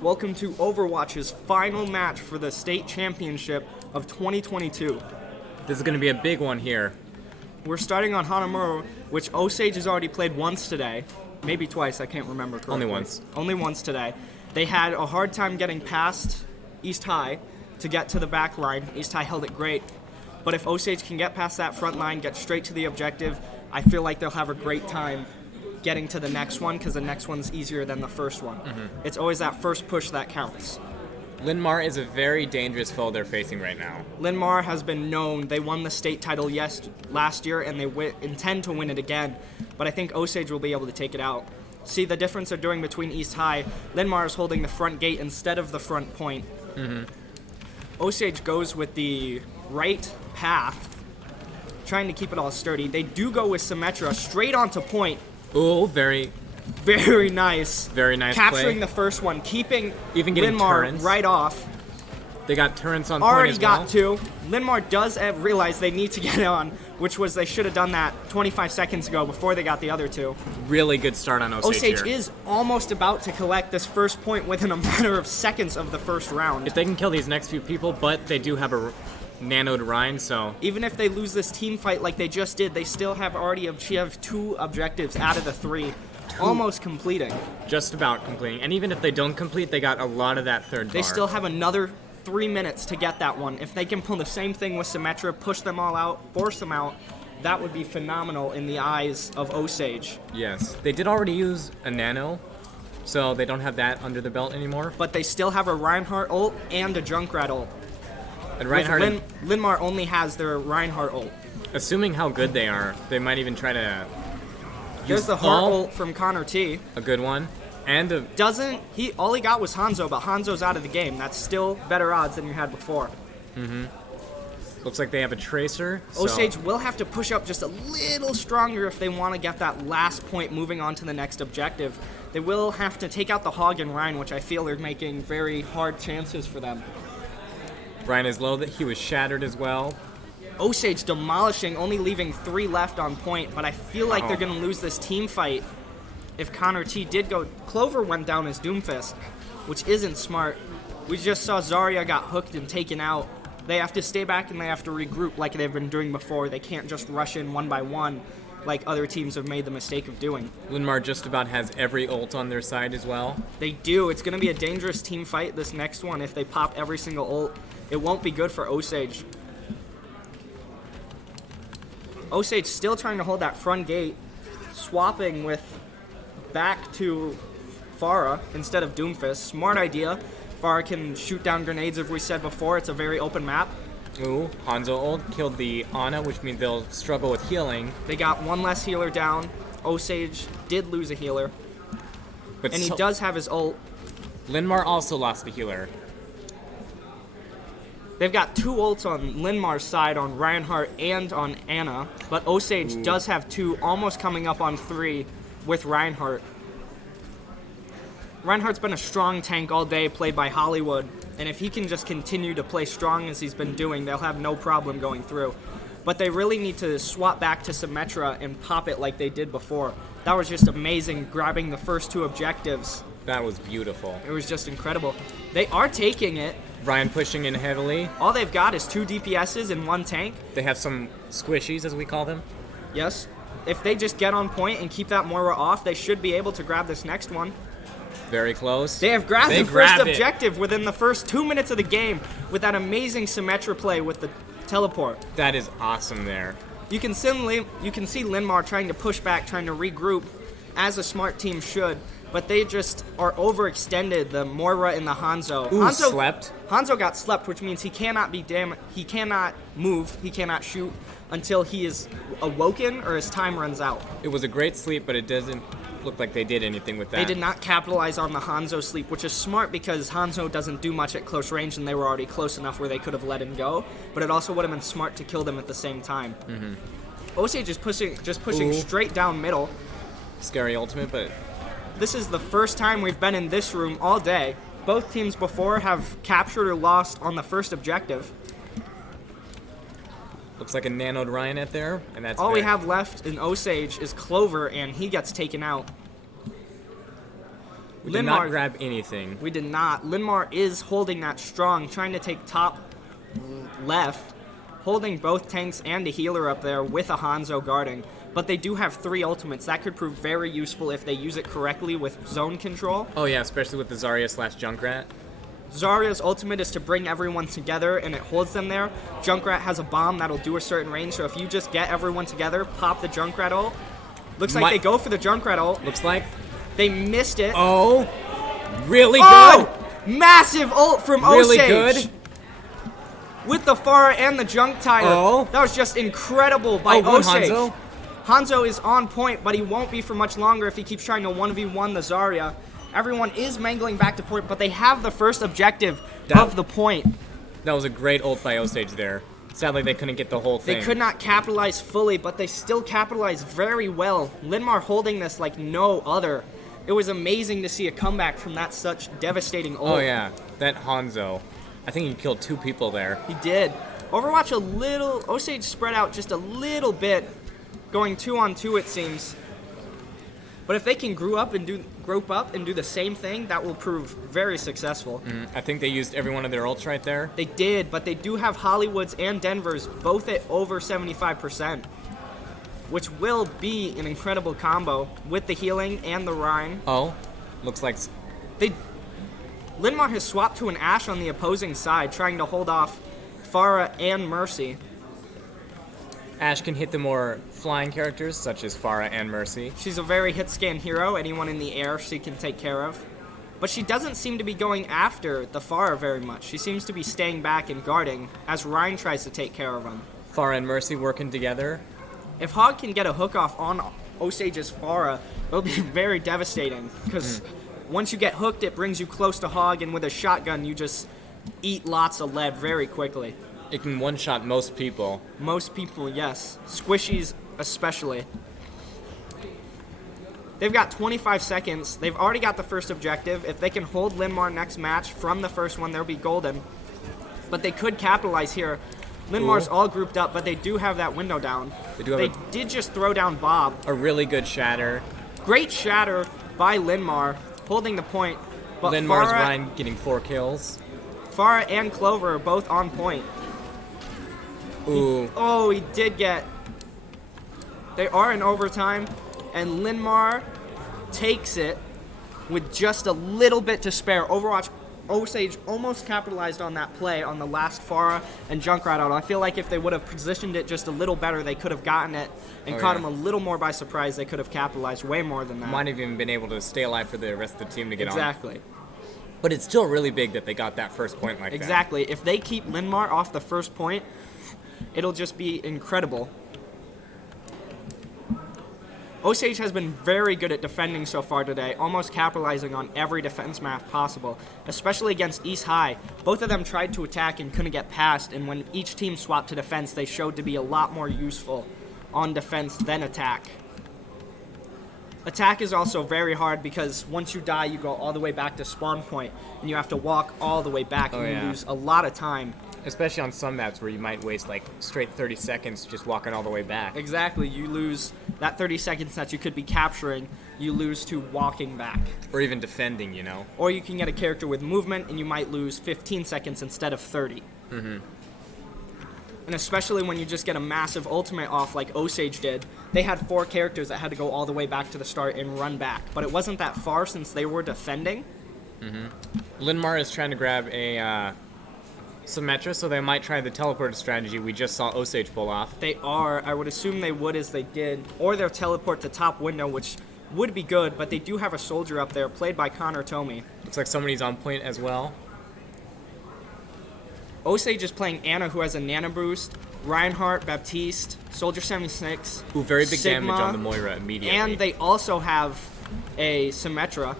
Welcome to Overwatch's final match for the state championship of 2022. This is going to be a big one here. We're starting on Hanamura, which Osage has already played once today. Maybe twice, I can't remember correctly. Only once. Only once today. They had a hard time getting past East High to get to the back line. East High held it great. But if Osage can get past that front line, get straight to the objective, I feel like they'll have a great time getting to the next one, because the next one's easier than the first one. It's always that first push that counts. Linn-Mar is a very dangerous foe they're facing right now. Linn-Mar has been known. They won the state title last year, and they intend to win it again. But I think Osage will be able to take it out. See, the difference they're doing between East High, Linn-Mar is holding the front gate instead of the front point. Osage goes with the right path, trying to keep it all sturdy. They do go with Symmetra straight onto point. Ooh, very nice. Very nice Capturing play. the first one, keeping Linn-Mar turrets right off. They got turrets on point Already as well. got two. Linn-Mar does realize they need to get on, which was they should have done that 25 seconds ago before they got the other two. Really good start on Osage Osage here. is almost about to collect this first point within a matter of seconds of the first round. If they can kill these next few people, but they do have a nanoed Rhine, so... Even if they lose this team fight like they just did, they still have two objectives out of the three, almost completing. Just about completing. And even if they don't complete, they got a lot of that third bar. They still have another 3 minutes to get that one. If they can pull the same thing with Symmetra, push them all out, force them out, that would be phenomenal in the eyes of Osage. Yes. They did already use a nano, so they don't have that under the belt anymore. But they still have a Reinhardt ult and a Junkrat ult. And Reinhardt, Linn-Mar only has their Reinhardt ult. assuming how good they are, they might even try to There's use the Heart ult from Connor T. a good one. And All he got was Hanzo, but Hanzo's out of the game. That's still better odds than you had before. Looks like they have a Tracer. So Osage will have to push up just a little stronger if they want to get that last point moving on to the next objective. They will have to take out the Hog and Rhine, which I feel are making very hard chances for them. Ryan is low, that he was shattered as well. Osage demolishing, only leaving 3 left on point, but I feel like they're going to lose this team fight if Connor T did go. Clover went down as Doomfist, which isn't smart. We just saw Zarya got hooked and taken out. They have to stay back and they have to regroup like they've been doing before. They can't just rush in one by one like other teams have made the mistake of doing. Linn-Mar just about has every ult on their side as well. They do. It's going to be a dangerous team fight, this next one. If they pop every single ult, it won't be good for Osage. Osage still trying to hold that front gate, swapping with back to Pharah instead of Doomfist. Smart idea. Pharah can shoot down grenades, as we said before. It's a very open map. Ooh, Hanzo ult killed the Ana, which means they'll struggle with healing. They got one less healer down. Osage did lose a healer. But And he does have his ult. Linn-Mar also lost a healer. They've got 2 ults on Linn-Mar's side, on Reinhardt and on Ana, but Osage does have 2, almost coming up on 3 with Reinhardt. Reinhardt's been a strong tank all day, played by Hollywood, and if he can just continue to play strong as he's been doing, they'll have no problem going through. But they really need to swap back to Symmetra and pop it like they did before. That was just amazing, grabbing the first 2 objectives. That was beautiful. It was just incredible. They are taking it. Ryan pushing in heavily. All they've got is 2 DPSs and 1 tank. They have some squishies, as we call them. Yes. If they just get on point and keep that Moira off, they should be able to grab this next one. Very close. They have grabbed the first objective within the first 2 minutes of the game with that amazing Symmetra play with the teleport. That is awesome there. You can see Linn-Mar trying to push back, trying to regroup, as a smart team should, but they just are overextended, the Moira and the Hanzo. Ooh, slept. Hanzo got slept, which means he cannot he cannot move, he cannot shoot until he is awoken or his time runs out. It was a great sleep, but it doesn't look like they did anything with that. They did not capitalize on the Hanzo sleep, which is smart because Hanzo doesn't do much at close range, and they were already close enough where they could have let him go. But it also would have been smart to kill them at the same time. Osage is pushing straight down middle. Scary ultimate, but This is the first time we've been in this room all day. Both teams before have captured or lost on the first objective. looks like a nanoed Ryan there, and that's all we have left in Osage is Clover, and he gets taken out. We did not grab anything. We did not. Linn-Mar is holding that strong, trying to take top left, holding both tanks and a healer up there with a Hanzo guarding. But they do have 3 ultimates. That could prove very useful if they use it correctly with zone control. Oh yeah, especially with the Zarya/Junkrat. Zarya's ultimate is to bring everyone together, and it holds them there. Junkrat has a bomb that'll do a certain range, so if you just get everyone together, pop the Junkrat ult. Looks like they go for the Junkrat ult. Looks like they missed it. Oh, really good. Massive ult from really Osage. Good. With the Pharah and the Junk Tire. Oh. That was just incredible by Osage. Hanzo. Hanzo is on point, but he won't be for much longer if he keeps trying to 1v1 the Zarya. Everyone is mangling back to point, but they have the first objective of the point. That was a great ult by Osage there. Sadly, they couldn't get the whole thing. They could not capitalize fully, but they still capitalized very well. Linn-Mar holding this like no other. It was amazing to see a comeback from that such devastating ult. Oh yeah, that Hanzo. I think he killed 2 people there. He did. Overwatch Osage spread out just a little bit, going 2-on-2 it seems. But if they can grow up and do the same thing, that will prove very successful. I think they used every one of their ults right there. They did, but they do have Hollywood's and Denver's both at over 75%, which will be an incredible combo with the healing and the Rhine. Oh, looks like Linn-Mar has swapped to an Ashe on the opposing side, trying to hold off Pharah and Mercy. Ashe can hit the more flying characters, such as Pharah and Mercy. She's a very hit-scan hero. Anyone in the air she can take care of. But she doesn't seem to be going after the Pharah very much. She seems to be staying back and guarding as Rhine tries to take care of him. Pharah and Mercy working together. If Hog can get a hook off on Osage's Pharah, it'll be very devastating. Because once you get hooked, it brings you close to Hog, and with a shotgun, you just eat lots of lead very quickly. It can one-shot most people. Most people, yes. Squishies especially. They've got 25 seconds. They've already got the first objective. If they can hold Linn-Mar next match from the first one, they'll be golden. But they could capitalize here. Linn-Mar's all grouped up, but they do have that window down. They did just throw down Bob. A really good shatter. Great shatter by Linn-Mar, holding the point. But Linn-Mar's Rhine getting 4 kills. Pharah and Clover are both on point. Ooh. He did get... They are in overtime, and Linn-Mar takes it with just a little bit to spare. Osage almost capitalized on that play on the last Pharah and Junkrat out. I feel like if they would have positioned it just a little better, they could have gotten it and caught him a little more by surprise. They could have capitalized way more than that. Might have even been able to stay alive for the rest of the team to get on. Exactly. But it's still really big that they got that first point like that. Exactly. If they keep Linn-Mar off the first point, it'll just be incredible. Osage has been very good at defending so far today, almost capitalizing on every defense map possible, especially against East High. Both of them tried to attack and couldn't get past, and when each team swapped to defense, they showed to be a lot more useful on defense than attack. Attack is also very hard because once you die, you go all the way back to spawn point, and you have to walk all the way back, and you lose a lot of time. Especially on some maps where you might waste like straight 30 seconds just walking all the way back. Exactly. You lose that 30 seconds that you could be capturing, you lose to walking back. Or even defending, you know. Or you can get a character with movement and you might lose 15 seconds instead of 30. And especially when you just get a massive ultimate off like Osage did. They had 4 characters that had to go all the way back to the start and run back. But it wasn't that far since they were defending. Linn-Mar is trying to grab a... Symmetra, so they might try the teleport strategy we just saw Osage pull off. They are. I would assume they would as they did. Or they'll teleport to top window, which would be good, but they do have a soldier up there, played by Connor Tomey. Looks like somebody's on point as well. Osage is playing Anna, who has a Nana Boost, Reinhardt, Baptiste, Soldier 76, Ooh, very big Sigma, damage on the Moira immediately. And they also have a Symmetra.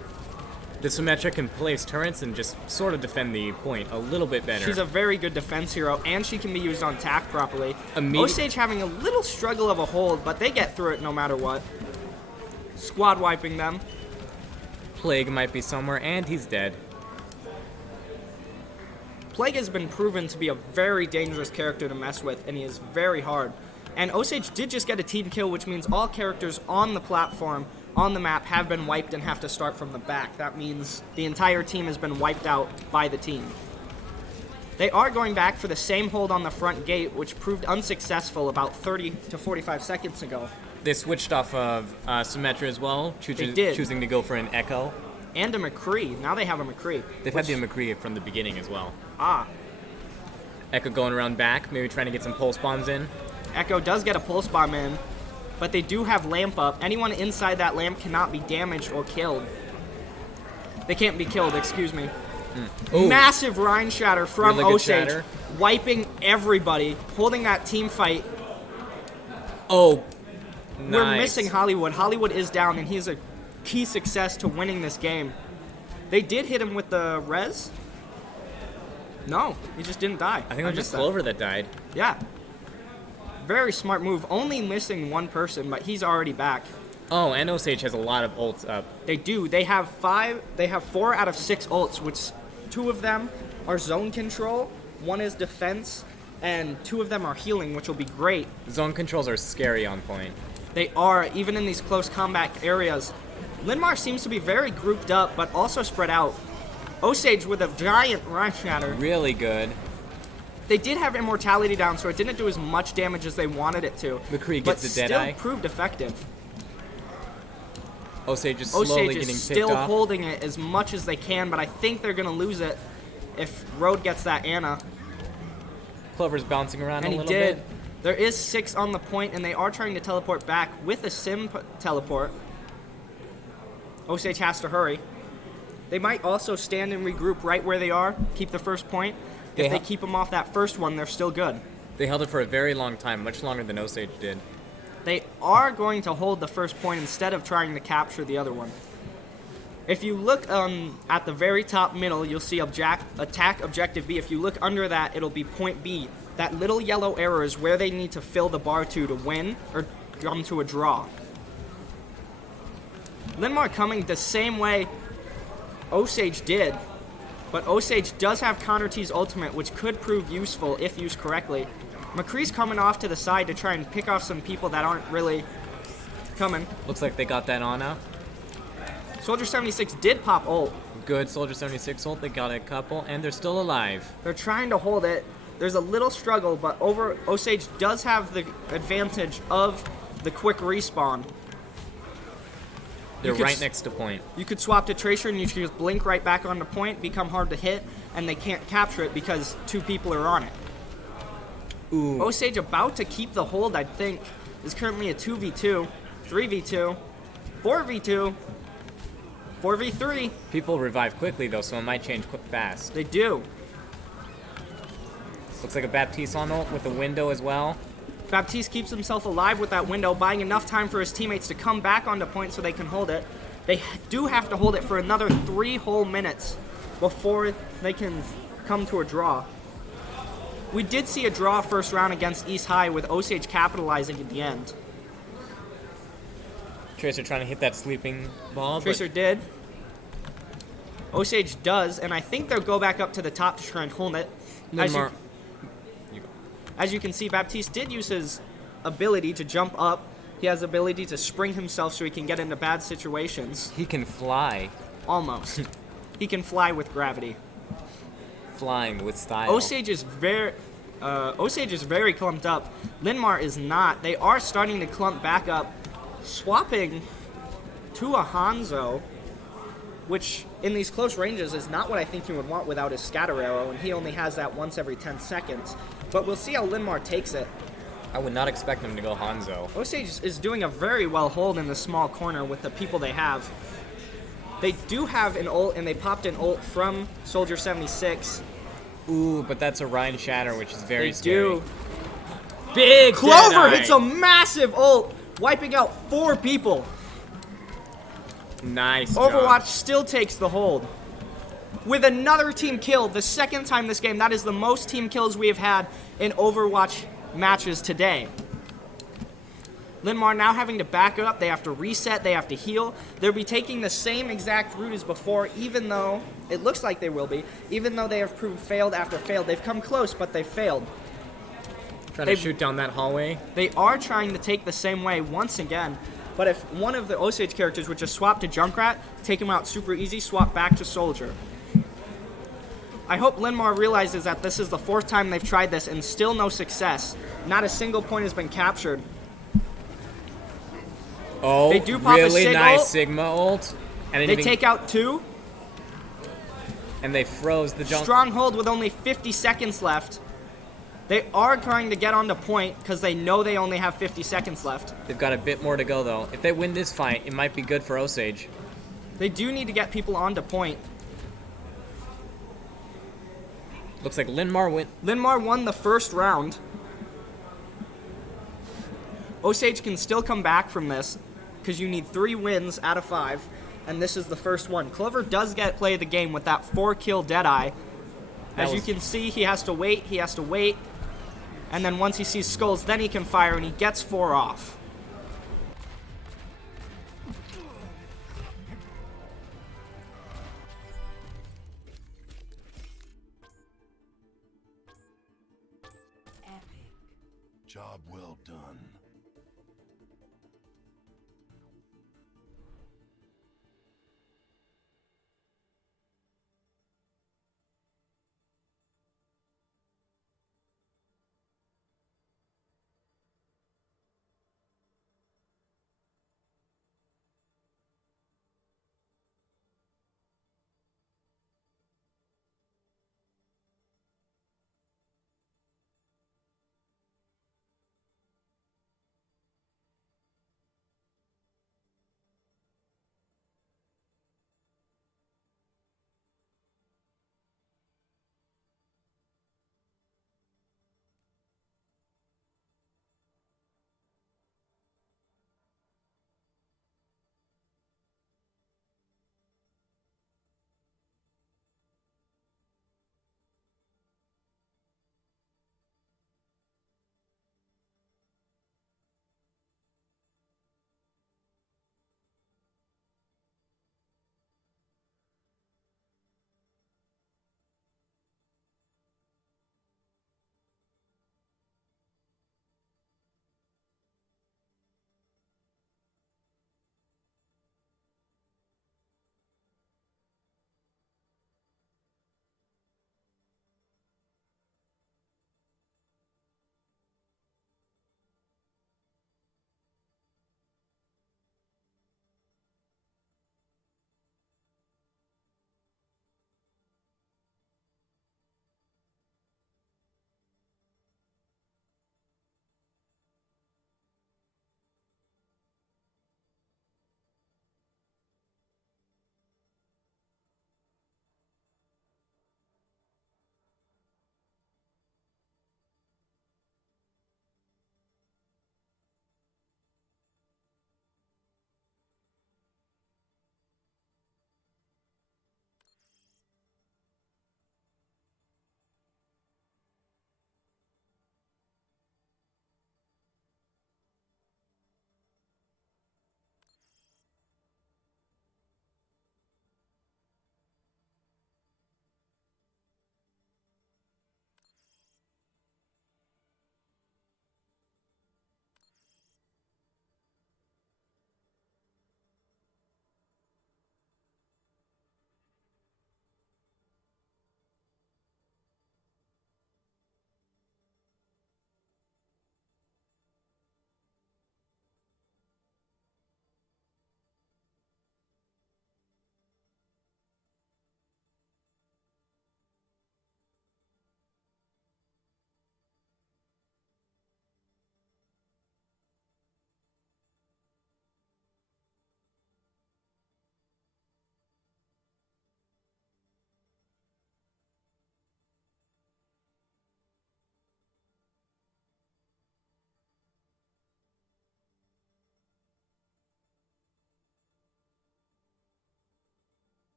The Symmetra can place turrets and just sort of defend the point a little bit better. She's a very good defense hero, and she can be used on tack properly. Osage having a little struggle of a hold, but they get through it no matter what. Squad wiping them. Plague might be somewhere, and he's dead. Plague has been proven to be a very dangerous character to mess with, and he is very hard. And Osage did just get a team kill, which means all characters on the platform on the map have been wiped and have to start from the back. That means the entire team has been wiped out by the team. They are going back for the same hold on the front gate, which proved unsuccessful about 30 to 45 seconds ago. They switched off of Symmetra as well, choosing to go for an Echo. And a McCree. Now they have a McCree. They've had the McCree from the beginning as well. Ah. Echo going around back, maybe trying to get some pulse bombs in. Echo does get a pulse bomb in, but they do have lamp up. Anyone inside that lamp cannot be damaged or killed. They can't be killed, excuse me. Massive Rhine Shatter from Really good Osage, shatter. wiping everybody, holding that team fight. Oh, We're nice. missing Hollywood. Hollywood is down, and he's a key success to winning this game. They did hit him with the res. No, he just didn't die. I think it was just missed that. Clover that died. Yeah. Very smart move. Only missing one person, but he's already back. Oh, and Osage has a lot of ults up. They do. They have 4 out of 6 ults, which 2 of them are zone control, 1 is defense, and 2 of them are healing, which will be great. Zone controls are scary on point. They are, even in these close combat areas. Linn-Mar seems to be very grouped up, but also spread out. Osage with a giant Rhine Shatter. Really good. They did have Immortality down, so it didn't do as much damage as they wanted it to. McCree but gets the Deadeye. still proved effective. Osage is slowly Osage getting is picked still off. holding it as much as they can, but I think they're going to lose it if Road gets that Ana. Clover's bouncing around And a he little did. bit. There is 6 on the point, and they are trying to teleport back with a sim teleport. Osage has to hurry. They might also stand and regroup right where they are, keep the first point. If they keep them off that first one, they're still good. They held it for a very long time, much longer than Osage did. They are going to hold the first point instead of trying to capture the other one. If you look at the very top middle, you'll see attack objective B. If you look under that, it'll be point B. That little yellow arrow is where they need to fill the bar to win or come to a draw. Linn-Mar coming the same way Osage did, but Osage does have Counter T's ultimate, which could prove useful if used correctly. McCree's coming off to the side to try and pick off some people that aren't really coming. Looks like they got that Ana. Soldier 76 did pop ult. Good Soldier 76 ult. They got a couple, and they're still alive. They're trying to hold it. There's a little struggle, but Osage does have the advantage of the quick respawn. They're right next to point. You could swap to Tracer and you could just blink right back on the point, become hard to hit, and they can't capture it because 2 people are on it. Ooh. Osage about to keep the hold, I think, is currently a 2v2, 3v2, 4v2, 4v3. People revive quickly, though, so it might change quick fast. They do. Looks like a Baptiste on ult with a window as well. Baptiste keeps himself alive with that window, buying enough time for his teammates to come back onto point so they can hold it. They do have to hold it for another 3 whole minutes before they can come to a draw. We did see a draw first round against East High with Osage capitalizing at the end. Tracer trying to hit that sleeping ball. Tracer did. Osage does, and I think they'll go back up to the top to try and hold it. Linn-Mar. As you can see, Baptiste did use his ability to jump up. He has the ability to spring himself so he can get into bad situations. He can fly. Almost. He can fly with gravity. Flying with style. Osage is very clumped up. Linn-Mar is not. They are starting to clump back up, swapping to a Hanzo, which in these close ranges is not what I think you would want without his scatter arrow, and he only has that once every 10 seconds. But we'll see how Linn-Mar takes it. I would not expect him to go Hanzo. Osage is doing a very well hold in the small corner with the people they have. They do have an ult, and they popped an ult from Soldier 76. Ooh, but that's a Rhine Shatter, which is very They scary. do. Big Clover Deadeye. hits a massive ult, wiping out 4 people. Nice Overwatch job. still takes the hold. With another team kill, the second time this game, that is the most team kills we have had in Overwatch matches today. Linn-Mar now having to back up, they have to reset, they have to heal. They'll be taking the same exact route as before, even though, it looks like they will be, even though they have proved failed after failed. They've come close, but they failed. Trying to shoot down that hallway. They are trying to take the same way once again. But if one of the Osage characters would just swap to Junkrat, take him out super easy, swap back to Soldier. I hope Linn-Mar realizes that this is the 4th time they've tried this and still no success. Not a single point has been captured. Oh, They do pop a really Sigil. nice Sigma ult. And They take out 2. And they froze the junk. Stronghold with only 50 seconds left. They are trying to get onto point because they know they only have 50 seconds left. They've got a bit more to go, though. If they win this fight, it might be good for Osage. They do need to get people onto point. Looks like Linn-Mar win. Linn-Mar won the first round. Osage can still come back from this because you need 3 wins out of 5, and this is the first one. Clover does get play of the game with that 4-kill Deadeye. As you can see, he has to wait, and then once he sees skulls, then he can fire, and he gets 4 off. Job well done.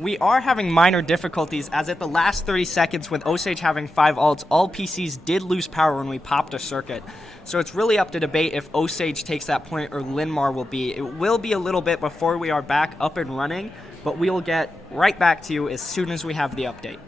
We are having minor difficulties, as at the last 30 seconds with Osage having 5 ults, all PCs did lose power when we popped a circuit. So it's really up to debate if Osage takes that point or Linn-Mar will be. It will be a little bit before we are back up and running, but we will get right back to you as soon as we have the update.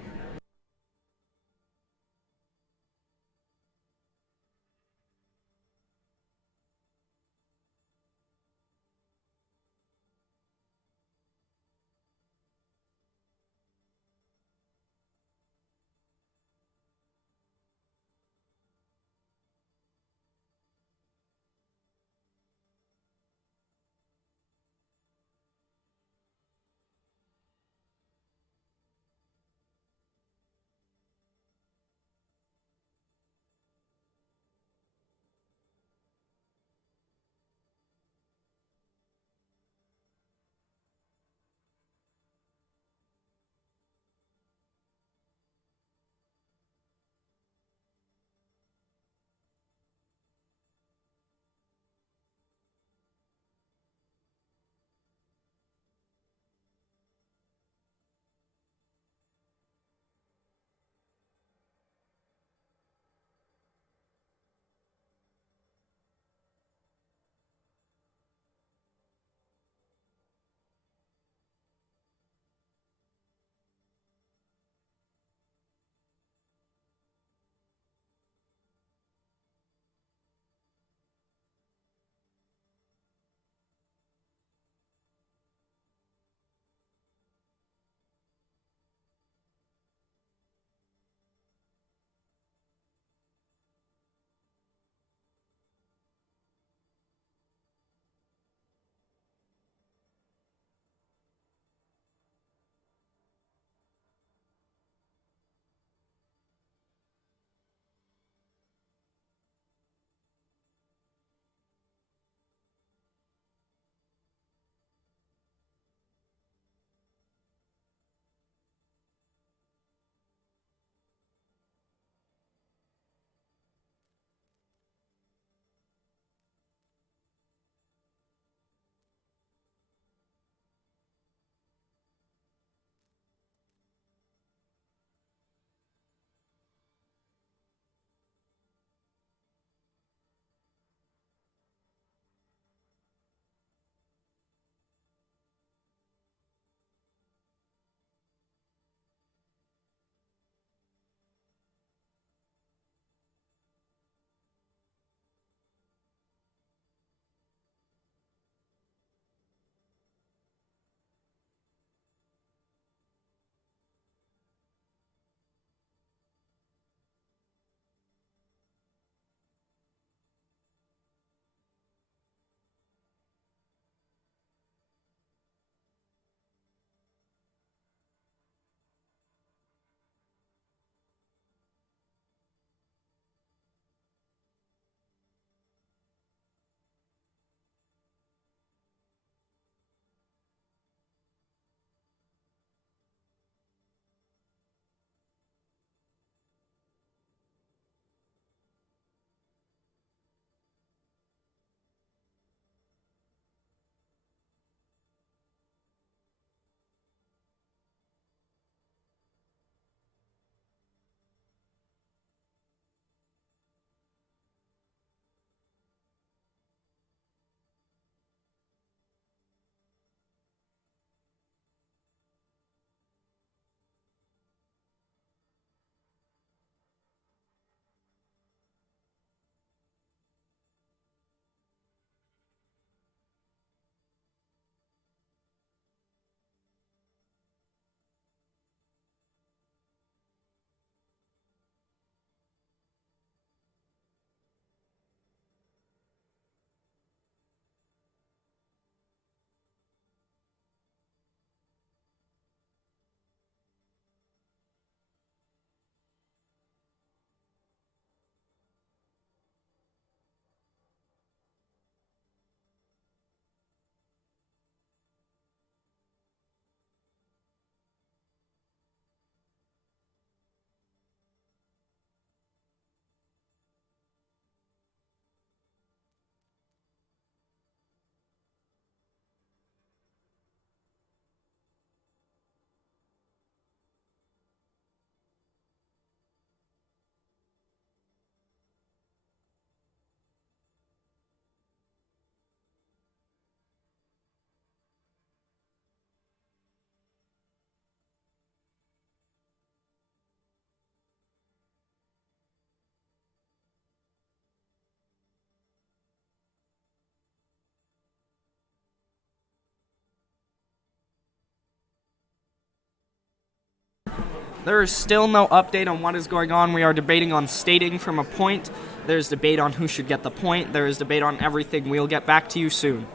There is still no update on what is going on. We are debating on stating from a point. There's debate on who should get the point. There is debate on everything. We'll get back to you soon.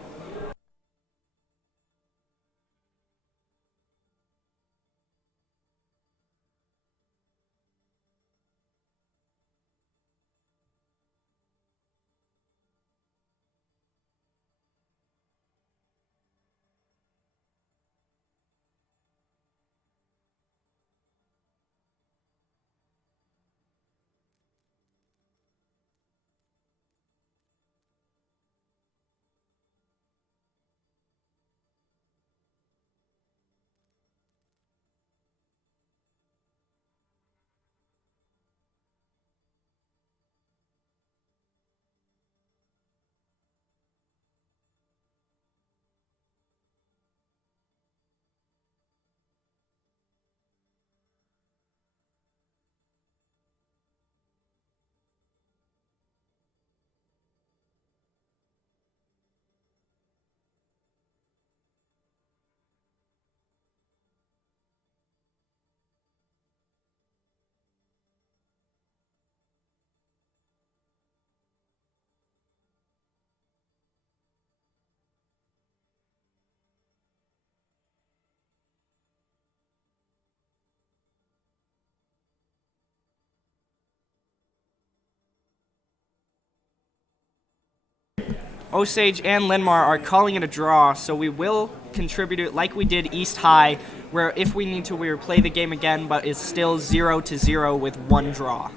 Osage and Linn-Mar are calling it a draw, so we will contribute it like we did East High, where if we need to, we will play the game again, but it's still 0-0 with one draw.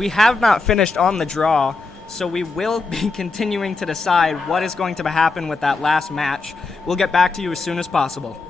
we have not finished on the draw, so we will be continuing to decide what is going to happen with that last match. We'll get back to you as soon as possible.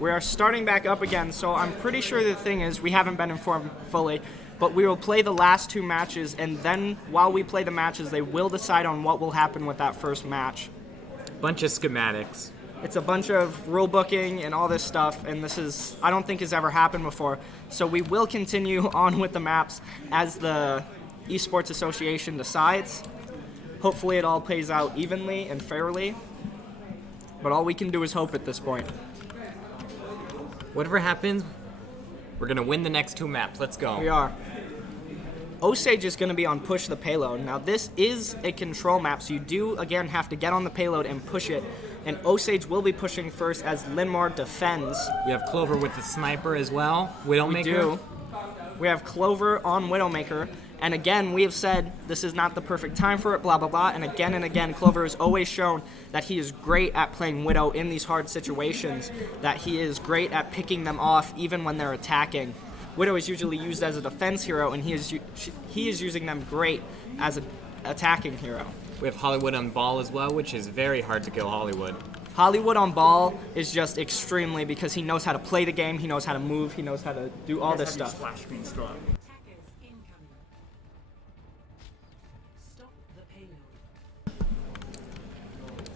We are starting back up again, so I'm pretty sure the thing is we haven't been informed fully, but we will play the last two matches, and then while we play the matches, they will decide on what will happen with that first match. Bunch of schematics. It's a bunch of rule booking and all this stuff, and this is, I don't think has ever happened before. So we will continue on with the maps as the Esports Association decides. Hopefully it all plays out evenly and fairly, but all we can do is hope at this point. Whatever happens, we're going to win the next two maps. Let's go. We are. Osage is going to be on Push the Payload. Now, this is a control map, so you do, again, have to get on the payload and push it. And Osage will be pushing first as Linn-Mar defends. We have Clover with the sniper as well. Widowmaker. We do. We have Clover on Widowmaker, And again, we have said this is not the perfect time for it, blah, blah, blah. And again, Clover has always shown that he is great at playing Widow in these hard situations, that he is great at picking them off even when they're attacking. Widow is usually used as a defense hero, and he is using them great as an attacking hero. We have Hollywood on ball as well, which is very hard to kill Hollywood. Hollywood on ball is just extremely, because he knows how to play the game, he knows how to move, he knows how to do all this stuff. Flash screen still up.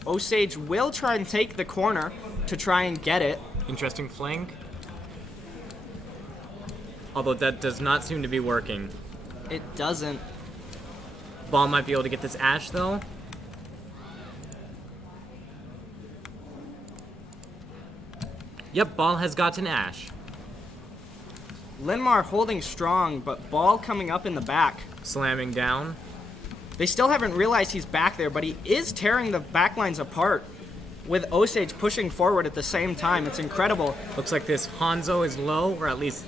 Osage will try and take the corner to try and get it. Interesting flank. Although that does not seem to be working. It doesn't. Ball might be able to get this Ashe though. Yep, Ball has gotten Ashe. Linn-Mar holding strong, but Ball coming up in the back. Slamming down. They still haven't realized he's back there, but he is tearing the backlines apart with Osage pushing forward at the same time. It's incredible. Looks like this Hanzo is low, or at least...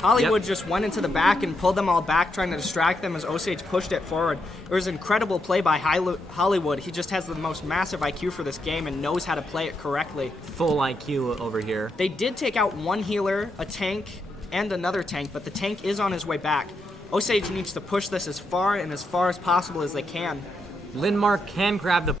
Hollywood just went into the back and pulled them all back, trying to distract them as Osage pushed it forward. It was an incredible play by Hollywood. He just has the most massive IQ for this game and knows how to play it correctly. Full IQ over here. They did take out one healer, a tank, and another tank, but the tank is on his way back. Osage needs to push this as far and as far as possible as they can. Linn-Mar can grab the...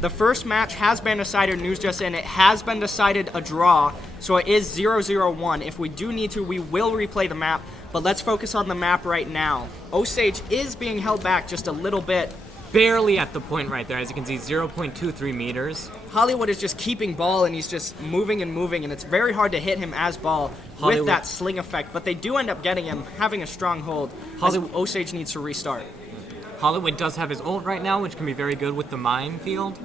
The first match has been decided, news just in. It has been decided a draw, so it is 0-0-1. If we do need to, we will replay the map, but let's focus on the map right now. Osage is being held back just a little bit. Barely at the point right there. As you can see, 0.23 meters. Hollywood is just keeping Ball, and he's just moving, and it's very hard to hit him as Ball with that sling effect, but they do end up getting him, having a strong hold. Osage needs to restart. Hollywood does have his ult right now, which can be very good with the minefield.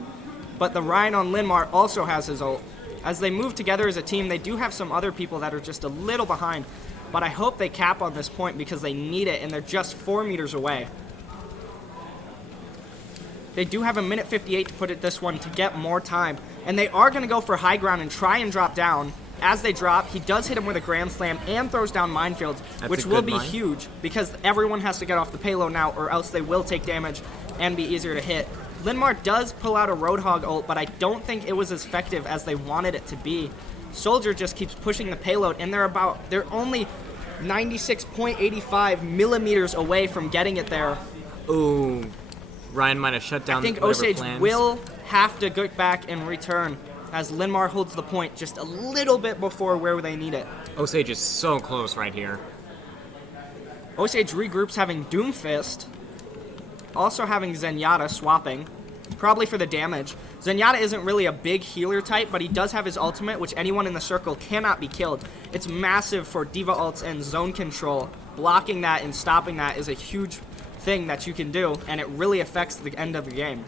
But the Ryan on Linn-Mar also has his ult. As they move together as a team, they do have some other people that are just a little behind, but I hope they cap on this point because they need it, and they're just 4 meters away. They do have a minute 58 to put it this one to get more time. And they are going to go for high ground and try and drop down. As they drop, he does hit him with a Grand Slam and throws down minefields, which will be huge because everyone has to get off the payload now or else they will take damage and be easier to hit. Linn-Mar does pull out a Roadhog ult, but I don't think it was as effective as they wanted it to be. Soldier just keeps pushing the payload, and they're only 96.85 millimeters away from getting it there. Ooh. Ryan might have shut down. I think Osage will have to go back and return as Linn-Mar holds the point just a little bit before where they need it. Osage is so close right here. Osage regroups having Doomfist, also having Zenyatta swapping, probably for the damage. Zenyatta isn't really a big healer type, but he does have his ultimate, which anyone in the circle cannot be killed. It's massive for Diva ults and zone control. Blocking that and stopping that is a huge thing that you can do, and it really affects the end of the game.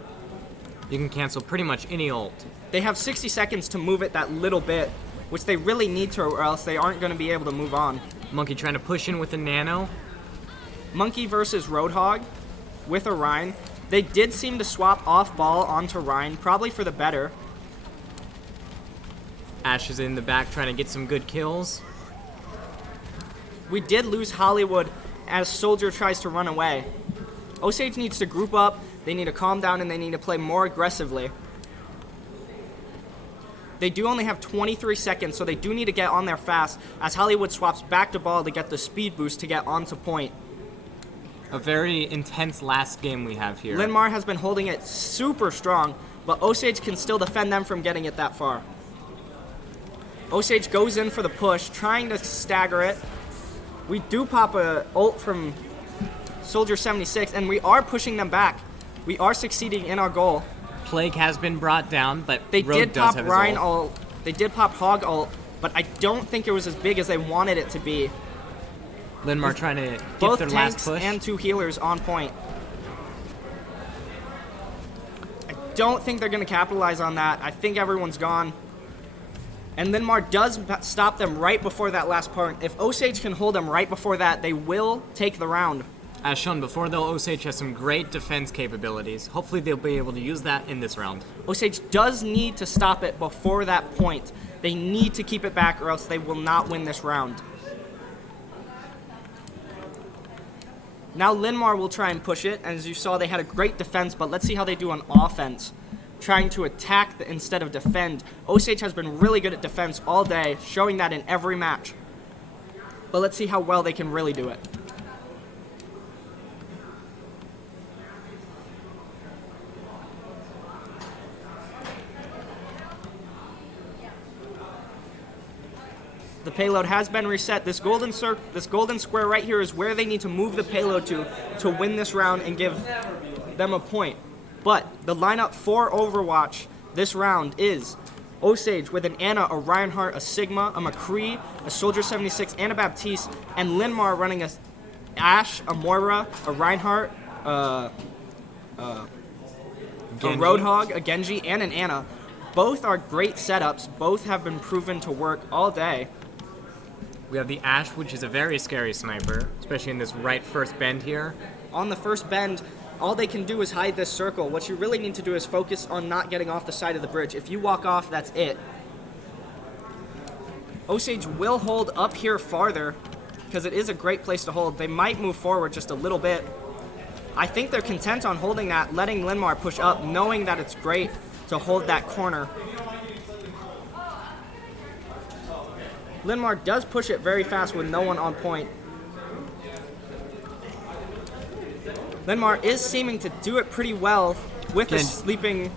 You can cancel pretty much any ult. They have 60 seconds to move it that little bit, which they really need to, or else they aren't going to be able to move on. Monkey trying to push in with a nano. Monkey versus Roadhog with Orion. They did seem to swap off Ball onto Ryan, probably for the better. Ashe is in the back trying to get some good kills. We did lose Hollywood as Soldier tries to run away. Osage needs to group up, they need to calm down, and they need to play more aggressively. They do only have 23 seconds, so they do need to get on there fast, as Hollywood swaps back to Ball to get the speed boost to get onto point. A very intense last game we have here. Linn-Mar has been holding it super strong, but Osage can still defend them from getting it that far. Osage goes in for the push, trying to stagger it. We do pop a ult from Soldier 76, and we are pushing them back. We are succeeding in our goal. Plague has been brought down, but they Rogue did does pop have his Ryan ult. ult. They did pop Hog ult, but I don't think it was as big as they wanted it to be. Linn-Mar trying to get Both their tanks last push. and 2 healers on point. I don't think they're going to capitalize on that. I think everyone's gone. And Linn-Mar does stop them right before that last point. If Osage can hold them right before that, they will take the round. As shown before, though, Osage has some great defense capabilities. Hopefully they'll be able to use that in this round. Osage does need to stop it before that point. They need to keep it back or else they will not win this round. Now Linn-Mar will try and push it. As you saw, they had a great defense, but let's see how they do on offense. Trying to attack instead of defend. Osage has been really good at defense all day, showing that in every match. But let's see how well they can really do it. The payload has been reset. This golden square right here is where they need to move the payload to win this round and give them a point. But the lineup for Overwatch this round is Osage with an Ana, a Reinhardt, a Sigma, a McCree, a Soldier 76, and a Baptiste, and Linn-Mar running a Ashe, a Moira, a Reinhardt, a Roadhog, a Genji, and an Ana. Both are great setups. Both have been proven to work all day. We have the Ashe, which is a very scary sniper, especially in this right first bend here. On the first bend, all they can do is hide this circle. What you really need to do is focus on not getting off the side of the bridge. If you walk off, that's it. Osage will hold up here farther because it is a great place to hold. They might move forward just a little bit. I think they're content on holding that, letting Linn-Mar push up, knowing that it's great to hold that corner. Linn-Mar does push it very fast with no one on point. Linn-Mar is seeming to do it pretty well with a sleeping...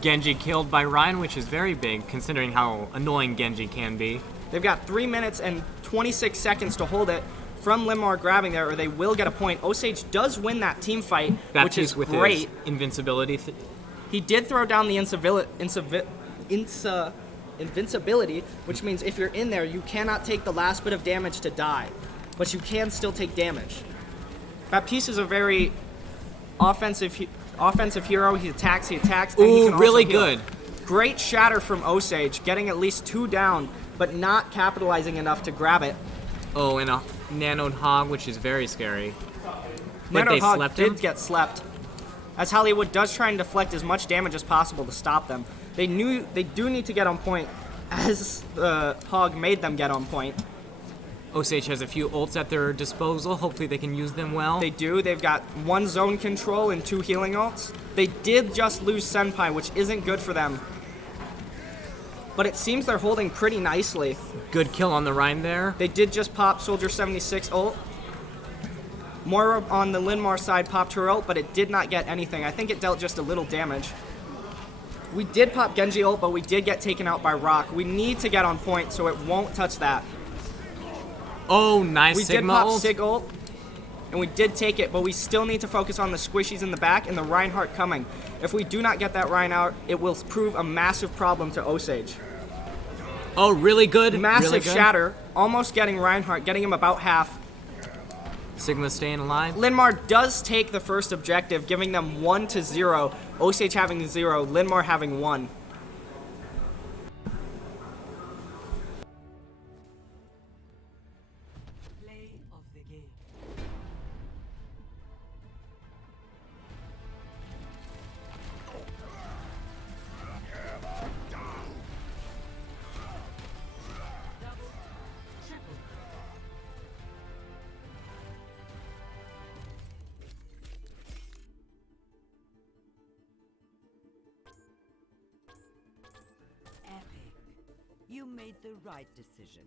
Genji killed by Ryan, which is very big, considering how annoying Genji can be. They've got 3 minutes and 26 seconds to hold it from Linn-Mar grabbing there, or they will get a point. Osage does win that team fight, which is with great. His invincibility. He did throw down the invincibility, which means if you're in there, you cannot take the last bit of damage to die, but you can still take damage. Baptiste is a very offensive hero. He attacks, and he can really also heal. good. Great shatter from Osage, getting at least 2 down, but not capitalizing enough to grab it. Oh, and a nanoed hog, which is very scary. But Nanoed they hog slept did him? get slept, as Hollywood does try and deflect as much damage as possible to stop them. They do need to get on point, as the hog made them get on point. Osage has a few ults at their disposal. Hopefully they can use them well. They do. They've got 1 zone control and 2 healing ults. They did just lose Senpai, which isn't good for them. But it seems they're holding pretty nicely. Good kill on the Rhyme there. They did just pop Soldier 76 ult. Moira on the Linn-Mar side popped her ult, but it did not get anything. I think it dealt just a little damage. We did pop Genji ult, but we did get taken out by Rock. We need to get on point, so it won't touch that. Oh, nice We Sigma did pop ult. Sig ult, and we did take it, but we still need to focus on the squishies in the back and the Reinhardt coming. If we do not get that Rein out, it will prove a massive problem to Osage. Oh, really good. Massive really good. shatter, almost getting Reinhardt, getting him about half. Sigma staying alive. Linn-Mar does take the first objective, giving them 1-0. Osage having 0, Linn-Mar having 1. Play of the game. Epic. You made the right decision.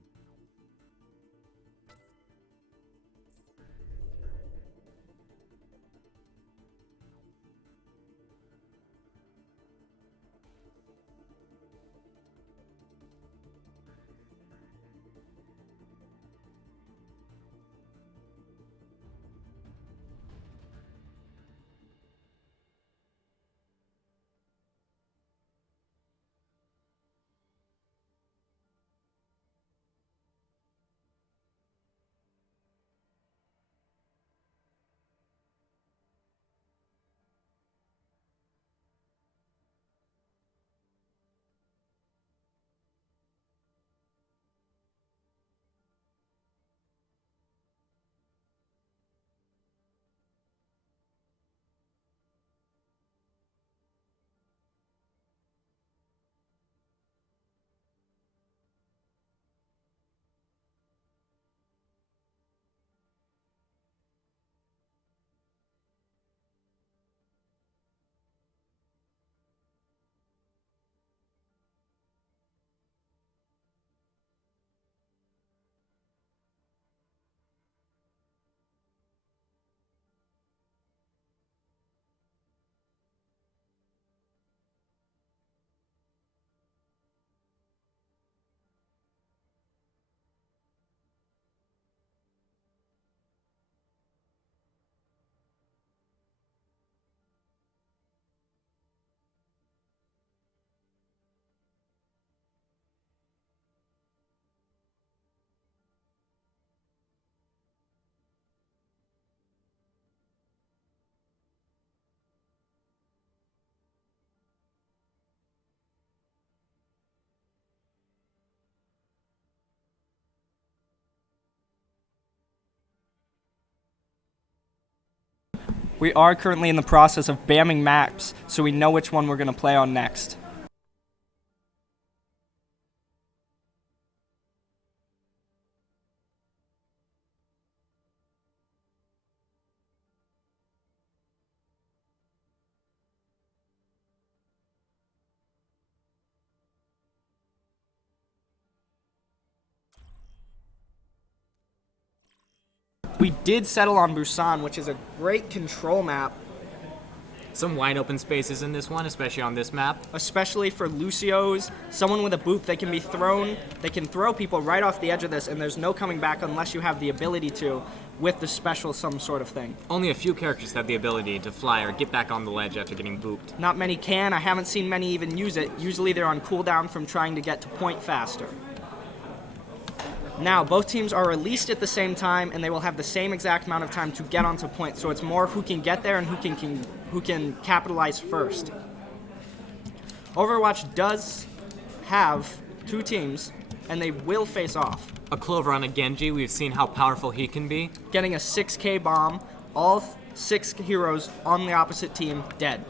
We are currently in the process of bamming maps, so we know which one we're going to play on next. We did settle on Busan, which is a great control map, Some wide open spaces in this one, especially on this map. especially for Lucios. Someone with a boop, they can throw people right off the edge of this, and there's no coming back unless you have the ability to with the special some sort of thing. Only a few characters have the ability to fly or get back on the ledge after getting booped. Not many can. I haven't seen many even use it. Usually they're on cooldown from trying to get to point faster. Now, both teams are released at the same time, and they will have the same exact amount of time to get onto point, so it's more who can get there and who can capitalize first. Overwatch does have two teams, and they will face off. A Clover on a Genji, we've seen how powerful he can be. Getting a 6k bomb, all 6 heroes on the opposite team dead.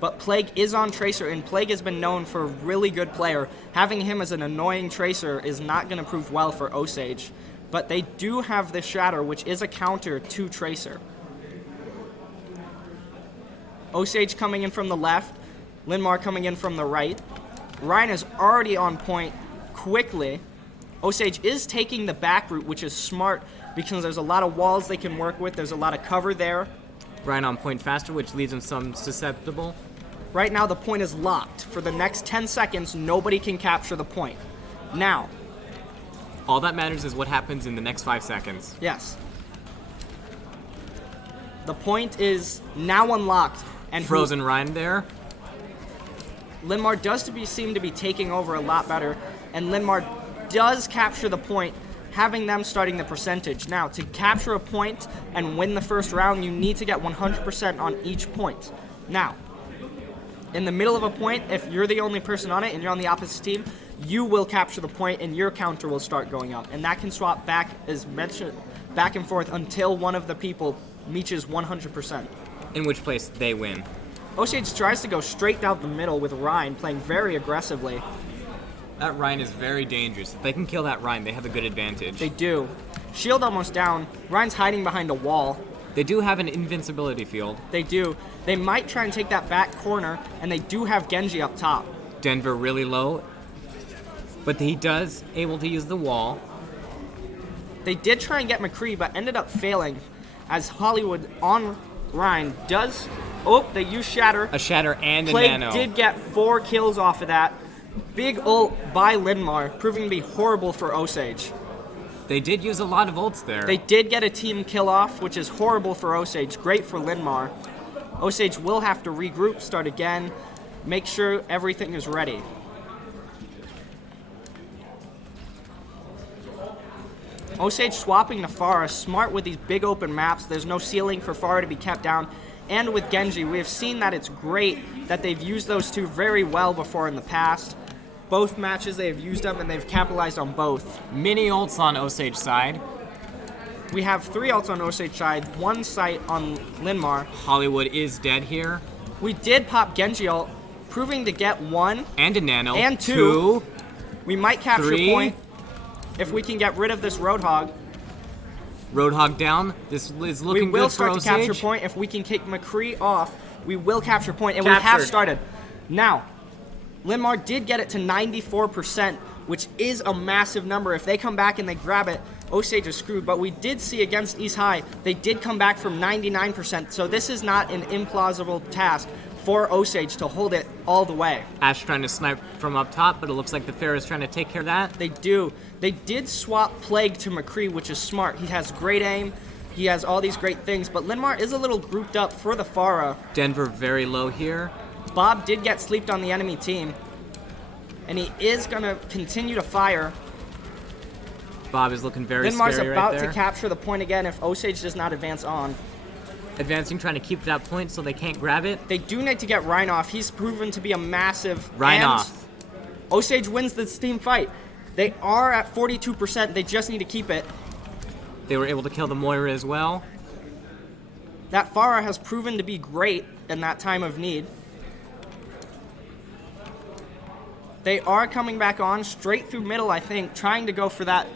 But Plague is on Tracer, and Plague has been known for a really good player. Having him as an annoying Tracer is not going to prove well for Osage. But they do have the Shatter, which is a counter to Tracer. Osage coming in from the left, Linn-Mar coming in from the right. Ryan is already on point quickly. Osage is taking the back route, which is smart because there's a lot of walls they can work with. There's a lot of cover there. Ryan on point faster, which leaves him some susceptible. Right now, the point is locked. For the next 10 seconds, nobody can capture the point. Now, All that matters is what happens in the next 5 seconds. yes. The point is now unlocked. And Frozen Ryan there. Linn-Mar does seem to be taking over a lot better. And Linn-Mar does capture the point, having them starting the percentage. Now, to capture a point and win the first round, you need to get 100% on each point. Now, in the middle of a point, if you're the only person on it and you're on the opposite team, you will capture the point and your counter will start going up. And that can swap back and forth until one of the people reaches 100%. In which place they win. Osage tries to go straight down the middle with Ryan, playing very aggressively. That Ryan is very dangerous. If they can kill that Ryan, they have a good advantage. They do. Shield almost down. Ryan's hiding behind a wall. They do have an invincibility field. They do. They might try and take that back corner, and they do have Genji up top. Denver really low, but he does able to use the wall. They did try and get McCree, but ended up failing, as Hollywood on Ryan does... Oh, they use Shatter. A Shatter and a Plague Nano. did get 4 kills off of that. Big ult by Linn-Mar, proving to be horrible for Osage. They did use a lot of ults there. They did get a team kill off, which is horrible for Osage, great for Linn-Mar. Osage will have to regroup, start again, make sure everything is ready. Osage swapping to Pharah, smart with these big open maps. There's no ceiling for Pharah to be kept down. And with Genji, we have seen that it's great that they've used those two very well before in the past. Both matches they've used them and they've capitalized on both. Mini ults on Osage side. We have 3 ults on Osage side, 1 sight on Linn-Mar. Hollywood is dead here. We did pop Genji ult, proving to get 1 And a Nano. and 2. We might capture 3. point if we can get rid of this Roadhog. Roadhog down. This is We looking will good for start to Osage. capture point. If we can kick McCree off, we will capture point, and we have Captured. started. Now, Linn-Mar did get it to 94%, which is a massive number. If they come back and they grab it, Osage is screwed. But we did see against East High, they did come back from 99%, so this is not an implausible task for Osage to hold it all the way. Ash trying to snipe from up top, but it looks like the Fair is trying to take care of that. They do. They did swap Plague to McCree, which is smart. He has great aim. He has all these great things, but Linn-Mar is a little grouped up for the Pharah. Denver very low here. Bob did get sleeped on the enemy team, and he is going to continue to fire. Bob is looking very Linn-Mar's scary about right there. to capture the point again if Osage does not advance on. Advancing, trying to keep that point so they can't grab it. They do need to get Ryan off. He's proven to be a massive... Ryan and off. Osage wins this team fight. They are at 42%. They just need to keep it. They were able to kill the Moira as well. That Pharah has proven to be great in that time of need. They are coming back on straight through middle, I think, trying to go for that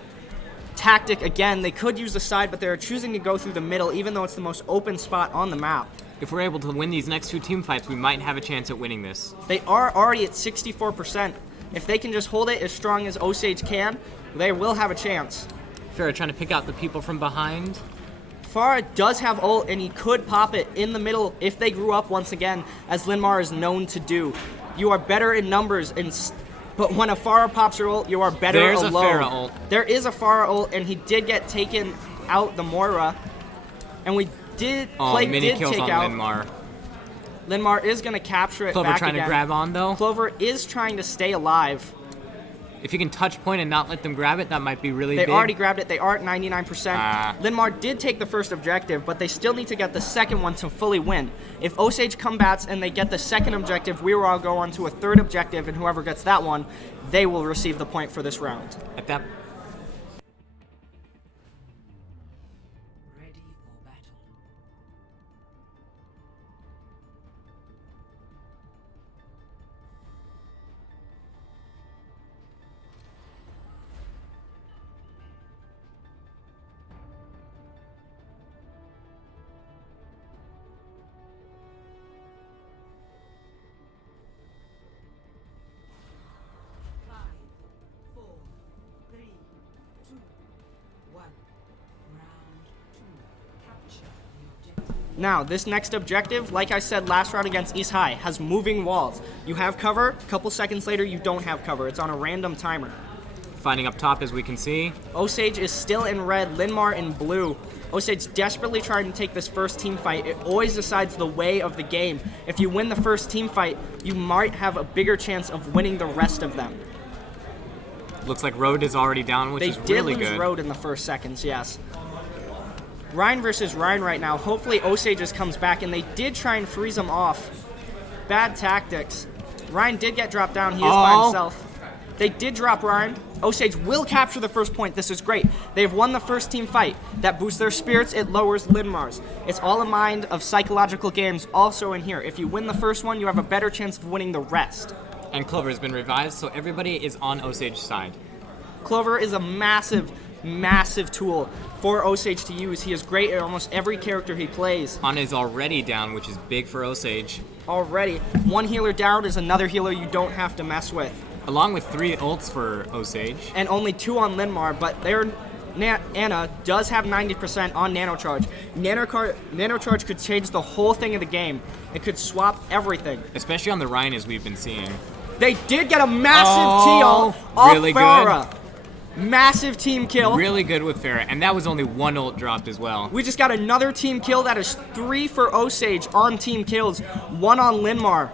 tactic again. They could use the side, but they're choosing to go through the middle, even though it's the most open spot on the map. If we're able to win these next 2 team fights, we might have a chance at winning this. They are already at 64%. If they can just hold it as strong as Osage can, they will have a chance. Farah trying to pick out the people from behind. Pharah does have ult, and he could pop it in the middle if they grew up once again, as Linn-Mar is known to do. You are better in numbers, but when a Pharah pops your ult, you are better There's alone. a Farah ult. There is a Pharah ult, and he did get taken out the Moira. And we did, Plague mini did kills take on out. Linn-Mar. Linn-Mar is going to capture it Clover back trying again. to grab on, though. Clover is trying to stay alive. If you can touch point and not let them grab it, that might be really big. They already grabbed it. They are at 99%. Ah. Linn-Mar did take the first objective, but they still need to get the second one to fully win. If Osage combats and they get the second objective, we will all go on to a third objective, and whoever gets that one, they will receive the point for this round. At that Ready for battle. Five, four, three, two, one. Round two. Capture the objective. Now, this next objective, like I said last round against East High, has moving walls. You have cover, a couple seconds later you don't have cover. It's on a random timer. finding up top, as we can see. Osage is still in red, Linn-Mar in blue. Osage desperately trying to take this first team fight. It always decides the way of the game. If you win the first team fight, you might have a bigger chance of winning the rest of them. Looks like Road is already down, which They is did really lose good. Road in the first seconds, yes. Ryan versus Ryan right now. Hopefully Osage just comes back, and they did try and freeze him off. Bad tactics. Ryan did get dropped down. He is by himself. They did drop Ryan. Osage will capture the first point. This is great. They've won the first team fight. That boosts their spirits. It lowers Linn-Mar's. It's all a mind of psychological games also in here. If you win the first one, you have a better chance of winning the rest. And Clover has been revised, so everybody is on Osage's side. Clover is a massive, massive tool for Osage to use. He is great at almost every character he plays. Ana is already down, which is big for Osage. Already. One healer down is another healer you don't have to mess with. Along with 3 ults for Osage. And only 2 on Linn-Mar, but Ana does have 90% on Nanocharge. Nanocharge could change the whole thing of the game. It could swap everything. Especially on the Rhine, as we've been seeing. They did get a massive T-ult off really Farah. Massive team kill. Really good with Farah, and that was only 1 ult dropped as well. We just got another team kill. That is 3 for Osage on team kills, 1 on Linn-Mar.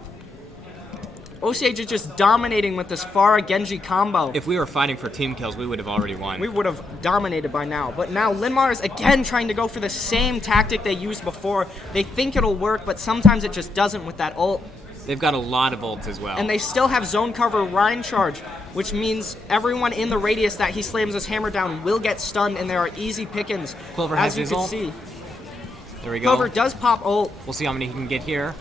Osage is just dominating with this Farah Genji combo. If we were fighting for team kills, we would have already won. We would have dominated by now. But now Linn-Mar is again trying to go for the same tactic they used before. They think it'll work, but sometimes it just doesn't with that ult. They've got a lot of ults as well. And they still have zone cover Rhine charge, which means everyone in the radius that he slams his hammer down will get stunned, and there are easy pickings. Clover has as you his can ult. see. There we go. Clover does pop ult. We'll see how many he can get here.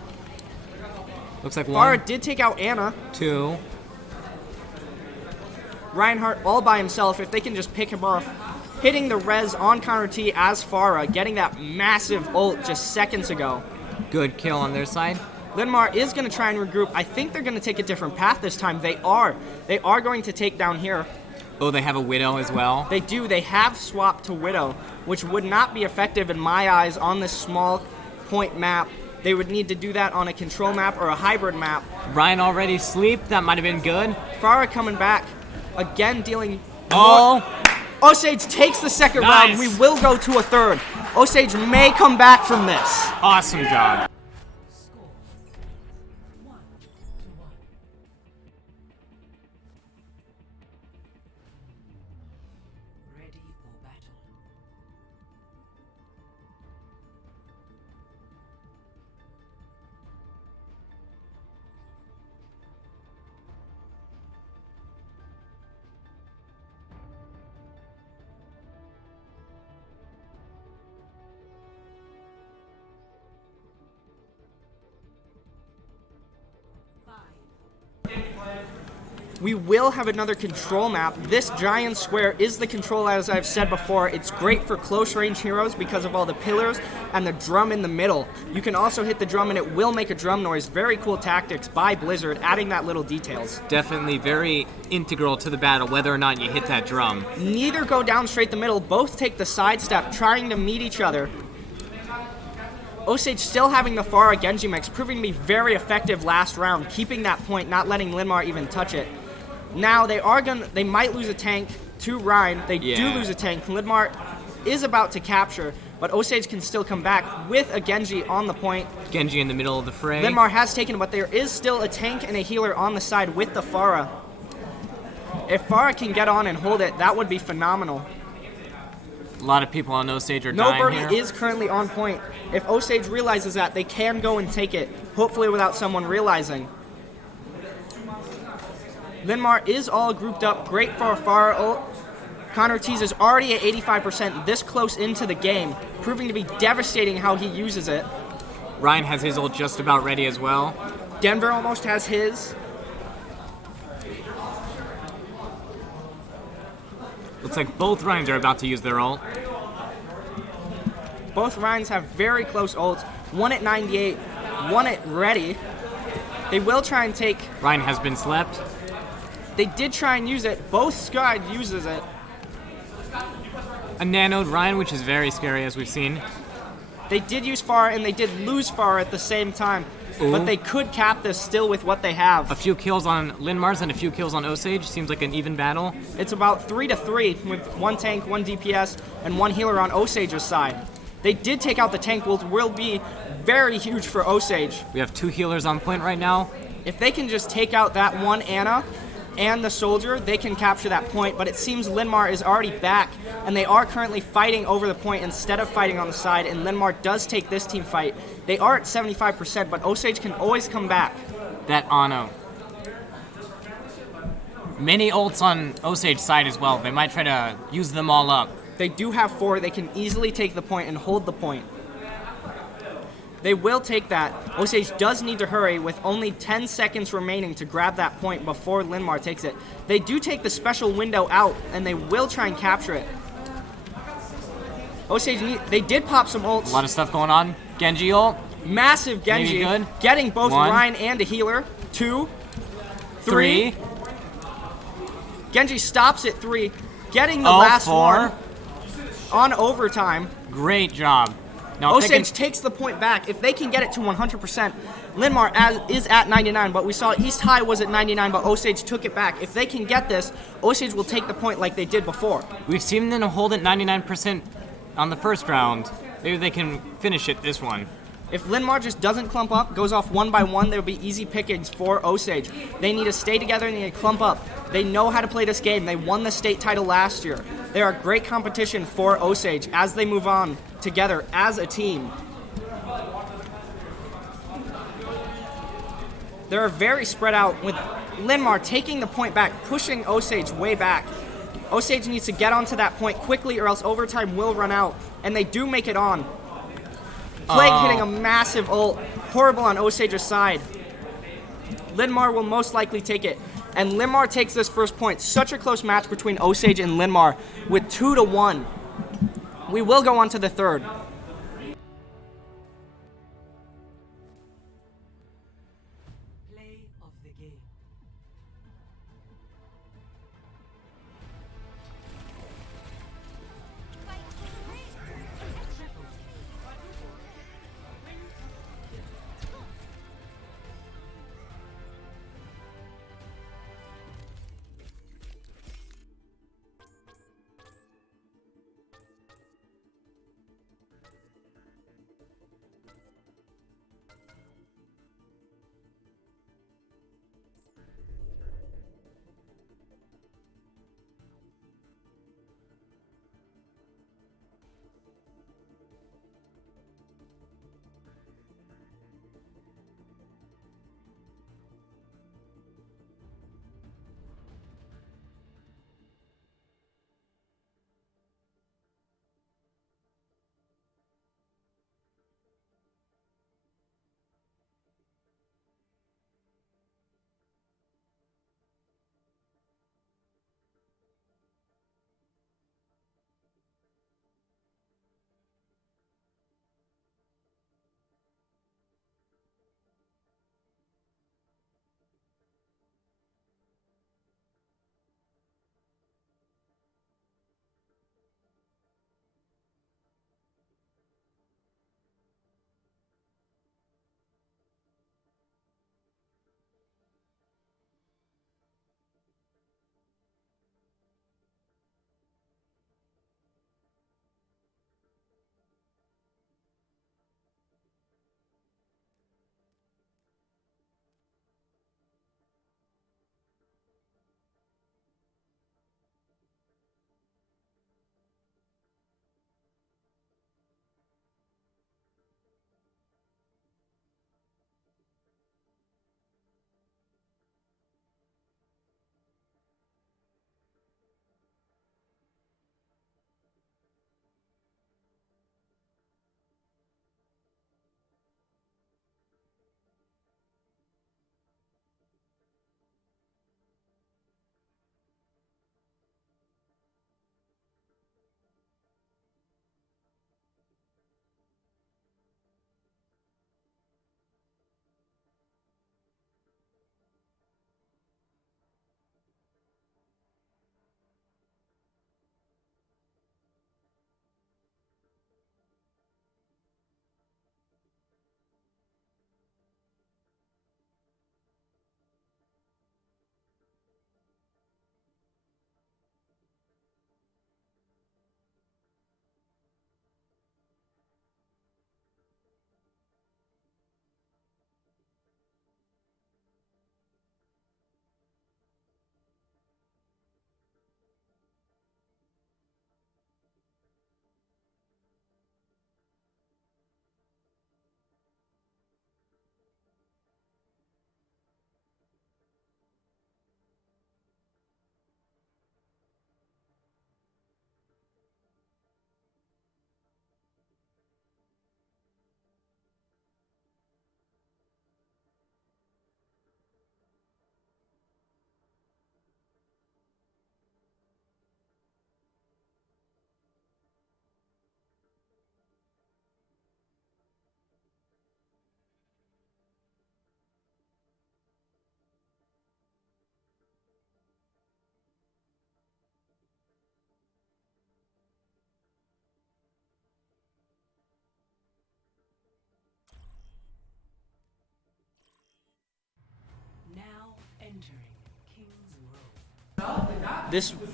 Looks like Farah 1, did take out Ana. 2. Reinhardt all by himself, if they can just pick him off. Hitting the res on counter T as Farah, getting that massive ult just seconds ago. Good kill on their side. Linn-Mar is going to try and regroup. I think they're going to take a different path this time. They are. They are going to take down here. Oh, they have a Widow as well. They do. They have swapped to Widow, which would not be effective in my eyes on this small point map. They would need to do that on a control map or a hybrid map. Ryan already asleep. That might have been good. Farah coming back. Again dealing... Oh! Osage takes the second Nice. round. We will go to a third. Osage may come back from this. Awesome job. Score 1-1. Ready for battle. we will have another control map. This giant square is the control, as I've said before. It's great for close range heroes because of all the pillars and the drum in the middle. You can also hit the drum and it will make a drum noise. Very cool tactics by Blizzard, adding that little details. Definitely very integral to the battle, whether or not you hit that drum. Neither go down straight the middle. Both take the side step, trying to meet each other. Osage still having the Pharah Genji mix, proving to be very effective last round, keeping that point, not letting Linn-Mar even touch it. Now they might lose a tank to Rein. They do lose a tank. Linn-Mar is about to capture, but Osage can still come back with a Genji on the point. Genji in the middle of the fray. Linn-Mar has taken it, but there is still a tank and a healer on the side with the Pharah. If Pharah can get on and hold it, that would be phenomenal. A lot of people on Osage are No dying birdie here. is currently on point. If Osage realizes that, they can go and take it, hopefully without someone realizing. Linn-Mar is all grouped up, great for a Pharah ult. Connor Tease is already at 85%, this close into the game, proving to be devastating how he uses it. Ryan has his ult just about ready as well. Denver almost has his. Looks like both Ryans are about to use their ult. Both Ryans have very close ults, one at 98, one at ready. They will try and take. Ryan has been slept. They did try and use it. Both Sky uses it. A nanoed Ryan, which is very scary as we've seen. They did use Pharah and they did lose Pharah at the same time. Ooh. But they could cap this still with what they have. A few kills on Linn-Mar's and a few kills on Osage. Seems like an even battle. It's about 3-3 with one tank, one DPS, and one healer on Osage's side. They did take out the tank, which will be very huge for Osage. We have 2 healers on point right now. If they can just take out that one Ana and the soldier, they can capture that point, but it seems Linn-Mar is already back, and they are currently fighting over the point instead of fighting on the side, and Linn-Mar does take this team fight. They are at 75%, but Osage can always come back. That Ano. Many ults on Osage's side as well. They might try to use them all up. They do have 4, they can easily take the point and hold the point. They will take that. Osage does need to hurry with only 10 seconds remaining to grab that point before Linn-Mar takes it. They do take the special window out, and they will try and capture it. Osage, they did pop some ults. A lot of stuff going on. Genji ult. Massive Genji. Maybe good. Getting both 1, Ryan and a healer. 2, 3. Genji stops at 3. Getting the last 4. one on overtime. Great job. Now, if they Osage takes the point back. If they can get it to 100%, Linn-Mar is at 99, but we saw East High was at 99, but Osage took it back. If they can get this, Osage will take the point like they did before. we've seen them hold it 99% on the first round. Maybe they can finish it this one. If Linn-Mar just doesn't clump up, goes off one by one, there'll be easy pickings for Osage. They need to stay together and they need to clump up. They know how to play this game. They won the state title last year. They are great competition for Osage as they move on together as a team. They're very spread out with Linn-Mar taking the point back, pushing Osage way back. Osage needs to get onto that point quickly or else overtime will run out. And they do make it on. Plague hitting a massive ult. Horrible on Osage's side. Linn-Mar will most likely take it. And Linn-Mar takes this first point. Such a close match between Osage and Linn-Mar with 2-1. We will go on to the third. Play of the game.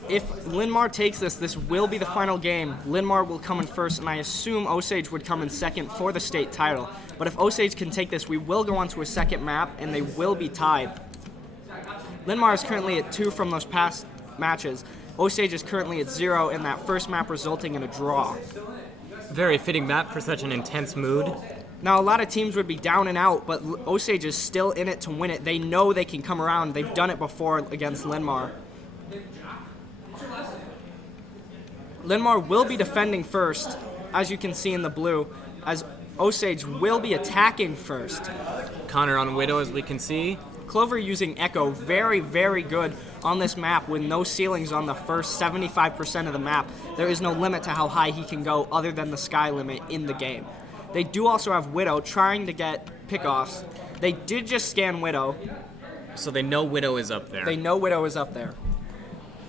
If Linn-Mar takes this will be the final game. Linn-Mar will come in first, and I assume Osage would come in second for the state title. But if Osage can take this, we will go on to a second map, and they will be tied. Linn-Mar is currently at 2 from those past matches. Osage is currently at 0 in that first map, resulting in a draw. Very fitting map for such an intense mood. Now, a lot of teams would be down and out, but Osage is still in it to win it. They know they can come around. They've done it before against Linn-Mar. Linn-Mar will be defending first, as you can see in the blue, as Osage will be attacking first. Connor on Widow, as we can see. Clover using Echo, very, very good on this map with no ceilings on the first 75% of the map. There is no limit to how high he can go other than the sky limit in the game. They do also have Widow trying to get pickoffs. They did just scan Widow. So they know Widow is up there. They know Widow is up there.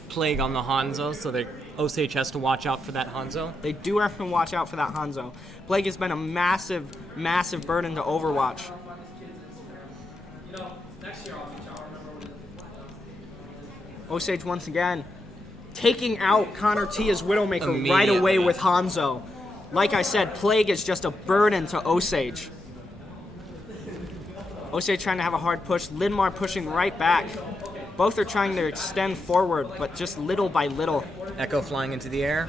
Plague on the Hanzo, so Osage has to watch out for that Hanzo. They do have to watch out for that Hanzo. Plague has been a massive, massive burden to Overwatch. Osage once again taking out Connor T as Widowmaker right away with Hanzo. Like I said, Plague is just a burden to Osage. Osage trying to have a hard push. Linn-Mar pushing right back. Both are trying to extend forward, but just little by little. Echo flying into the air.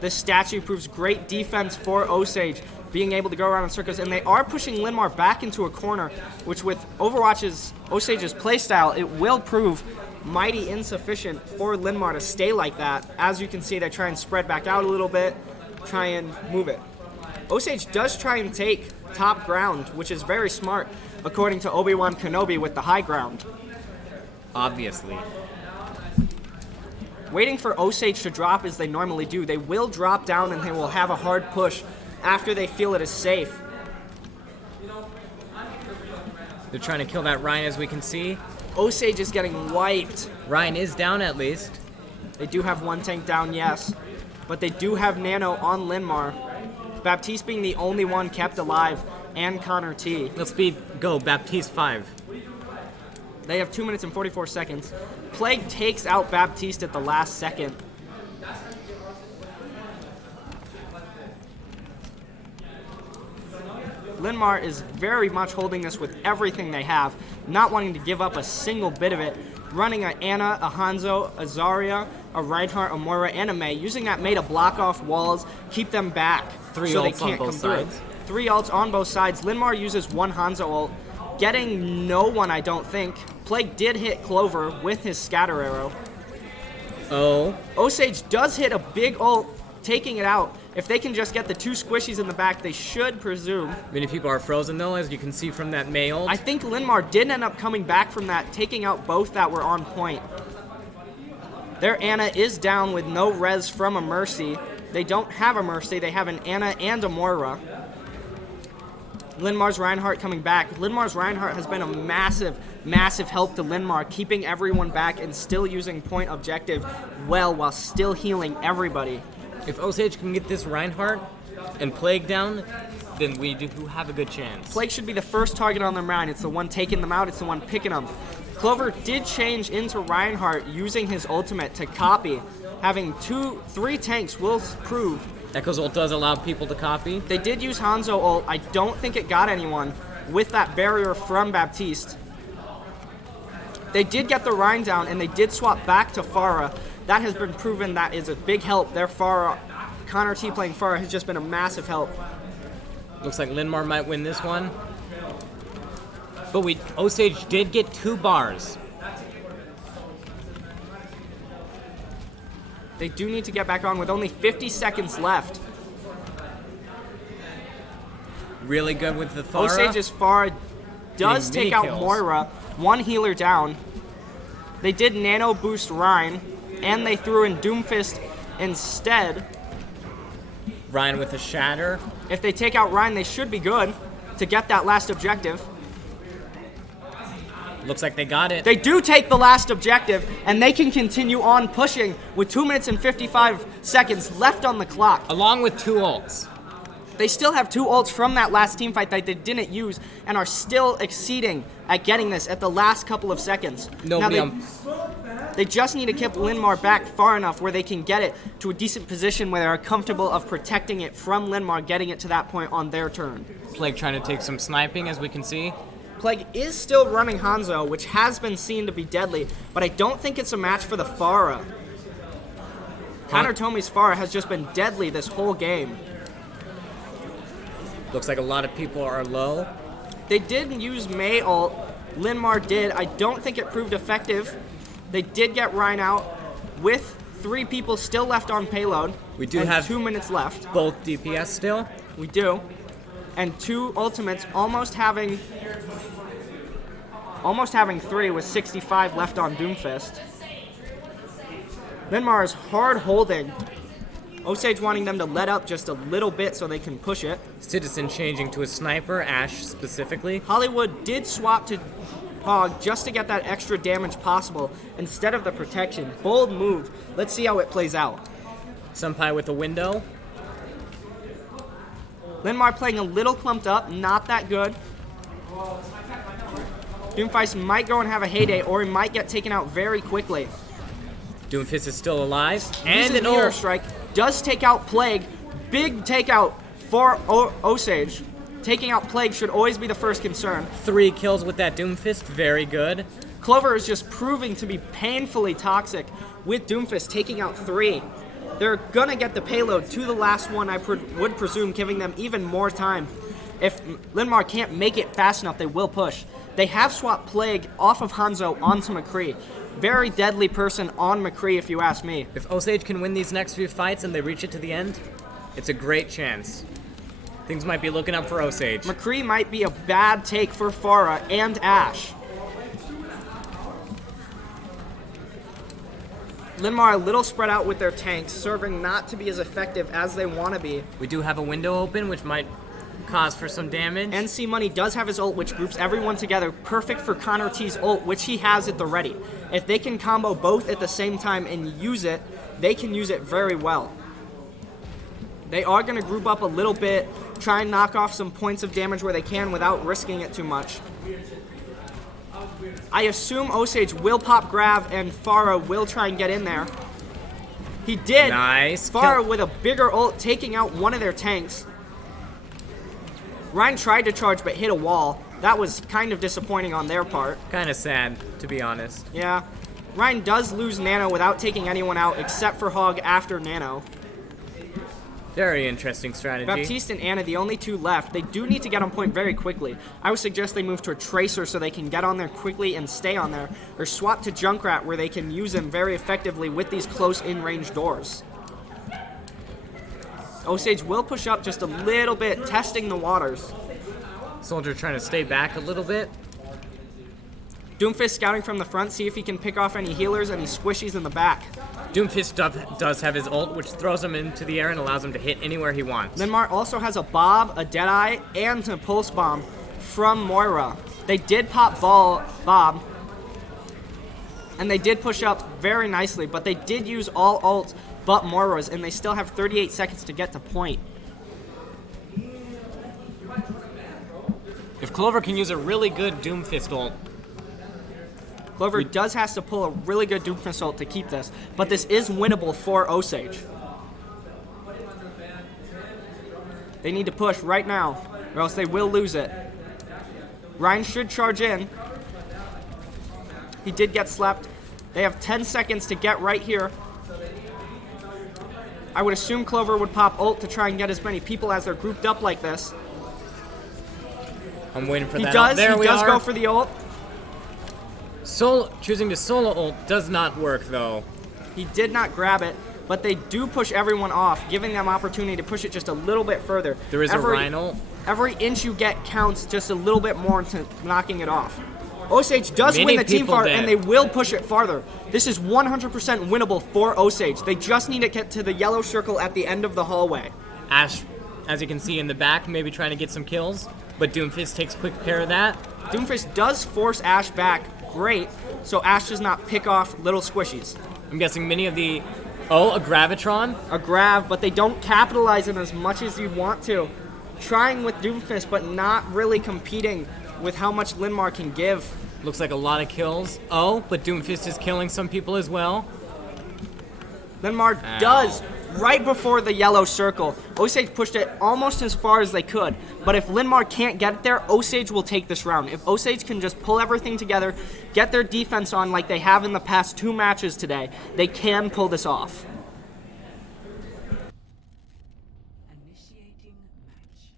This statue proves great defense for Osage, being able to go around in circles, and they are pushing Linn-Mar back into a corner, which with Osage's playstyle, it will prove mighty insufficient for Linn-Mar to stay like that. As you can see, they try and spread back out a little bit, try and move it. Osage does try and take top ground, which is very smart, according to Obi-Wan Kenobi with the high ground. Obviously. Waiting for Osage to drop as they normally do. They will drop down and they will have a hard push after they feel it is safe. They're trying to kill that Ryan, as we can see. Osage is getting wiped. Ryan is down at least. They do have one tank down, yes. But they do have Nano on Linn-Mar. Baptiste being the only one kept alive, and Connor T. Let's go, Baptiste 5. They have 2 minutes and 44 seconds. Plague takes out Baptiste at the last second. Linn-Mar is very much holding this with everything they have, not wanting to give up a single bit of it. Running an Ana, a Hanzo, a Zarya, a Reinhardt, a Moira, and a Mei. Using that Mei to block off walls, keep them back. Three so they ults can't on both come through. sides. 3 ults on both sides. Linn-Mar uses one Hanzo ult, getting no one, I don't think. Plague did hit Clover with his scatter arrow. Oh. Osage does hit a big ult, taking it out. If they can just get the 2 squishies in the back, they should presume. Many people are frozen, though, as you can see from that Mei ult. I think Linn-Mar did end up coming back from that, taking out both that were on point. Their Ana is down with no res from a Mercy. They don't have a Mercy. They have an Ana and a Moira. Linn-Mar's Reinhardt coming back. Linn-Mar's Reinhardt has been a massive, massive help to Linn-Mar, keeping everyone back and still using point objective well while still healing everybody. If Osage can get this Reinhardt and Plague down, then we do have a good chance. Plague should be the first target on their mind. It's the one taking them out. It's the one picking them. Clover did change into Reinhardt using his ultimate to copy. Having 3 tanks will prove. Echo's ult does allow people to copy. They did use Hanzo ult. I don't think it got anyone with that barrier from Baptiste. They did get the Rein down, and they did swap back to Pharah. That has been proven that is a big help. Their Pharah, Connor T playing Pharah has just been a massive help. Looks like Linn-Mar might win this one. But Osage did get 2 bars. They do need to get back on with only 50 seconds left. Really good with the Pharah. Osage's Pharah does Getting take out mini kills. Moira. 1 healer down. They did nano boost Ryan, and they threw in Doomfist instead. Ryan with a shatter. If they take out Ryan, they should be good to get that last objective. Looks like they got it. They do take the last objective, and they can continue on pushing with 2 minutes and 55 seconds left on the clock. Along with 2 ults. They still have 2 ults from that last team fight that they didn't use and are still exceeding at getting this at the last couple of seconds. They just need to keep Linn-Mar back far enough where they can get it to a decent position where they're comfortable of protecting it from Linn-Mar getting it to that point on their turn. Plague trying to take some sniping, as we can see. Plague is still running Hanzo, which has been seen to be deadly, but I don't think it's a match for the Pharah. Connor Tomi's Pharah has just been deadly this whole game. Looks like a lot of people are low. They did use Mei ult. Linn-Mar did. I don't think it proved effective. They did get Ryan out with 3 people still left on payload. We do and have 2 minutes left. Both DPS still. We do. And 2 ultimates almost having 3 with 65 left on Doomfist. Linn-Mar is hard holding. Osage wanting them to let up just a little bit so they can push it. Citizen changing to a sniper, Ash specifically. Hollywood did swap to Hog just to get that extra damage possible instead of the protection. Bold move. Let's see how it plays out. Senpai with a window. Linn-Mar playing a little clumped up, not that good. Doomfist might go and have a heyday, or he might get taken out very quickly. Doomfist is still alive. And And an an Mirror ult. Strike does take out Plague. Big takeout for Osage. Taking out Plague should always be the first concern. 3 kills with that Doomfist, very good. Clover is just proving to be painfully toxic with Doomfist taking out 3. They're gonna get the payload to the last one, I would presume, giving them even more time. If Linn-Mar can't make it fast enough, they will push. They have swapped Plague off of Hanzo onto McCree. Very deadly person on McCree, if you ask me. If Osage can win these next few fights and they reach it to the end, it's a great chance. Things might be looking up for Osage. McCree might be a bad take for Pharah and Ash. Linn-Mar a little spread out with their tanks, serving not to be as effective as they want to be. We do have a window open, which might cause for some damage. NC Money does have his ult, which groups everyone together, perfect for Connor T's ult, which he has at the ready. If they can combo both at the same time and use it, they can use it very well. They are going to group up a little bit, try and knock off some points of damage where they can without risking it too much. I assume Osage will pop grab and Pharah will try and get in there. He did. Nice. Pharah with a bigger ult taking out one of their tanks. Ryan tried to charge but hit a wall. That was kind of disappointing on their part. Kind of sad, to be honest. Yeah. Ryan does lose Nano without taking anyone out except for Hog after Nano. Very interesting strategy. Baptiste and Anna, the only 2 left. They do need to get on point very quickly. I would suggest they move to a Tracer so they can get on there quickly and stay on there, or swap to Junkrat where they can use him very effectively with these close in-range doors. Osage will push up just a little bit, testing the waters. Soldier trying to stay back a little bit. Doomfist scouting from the front, see if he can pick off any healers, any squishies in the back. Doomfist does have his ult, which throws him into the air and allows him to hit anywhere he wants. Linn-Mar also has a Bob, a Deadeye, and a Pulse Bomb from Moira. They did pop Bob, and they did push up very nicely, but they did use all ults but Moira's, and they still have 38 seconds to get to point. If Clover can use a really good Doomfist ult, Clover does have to pull a really good Doomfist ult to keep this, but this is winnable for Osage. They need to push right now, or else they will lose it. Ryan should charge in. He did get slapped. They have 10 seconds to get right here. I would assume Clover would pop ult to try and get as many people as they're grouped up like this. I'm waiting for He that. does. There He we does are. go for the ult. Choosing to solo ult does not work though. He did not grab it, but they do push everyone off, giving them opportunity to push it just a little bit further. There is a Rhine ult. Every inch you get counts just a little bit more into knocking it off. Osage does Many win the team people fight, dead. and they will push it farther. This is 100% winnable for Osage. They just need to get to the yellow circle at the end of the hallway. Ash, as you can see in the back, maybe trying to get some kills, but Doomfist takes quick care of that. Doomfist does force Ash back, great, so Ash does not pick off little squishies. I'm guessing many of the... Oh, a Gravitron? A grab, but they don't capitalize it as much as you want to. trying with Doomfist, but not really competing with how much Linn-Mar can give. Looks like a lot of kills. Oh, but Doomfist is killing some people as well. Linn-Mar does right before the yellow circle. Osage pushed it almost as far as they could, but if Linn-Mar can't get it there, Osage will take this round. If Osage can just pull everything together, get their defense on like they have in the past 2 matches today, they can pull this off. Initiating match.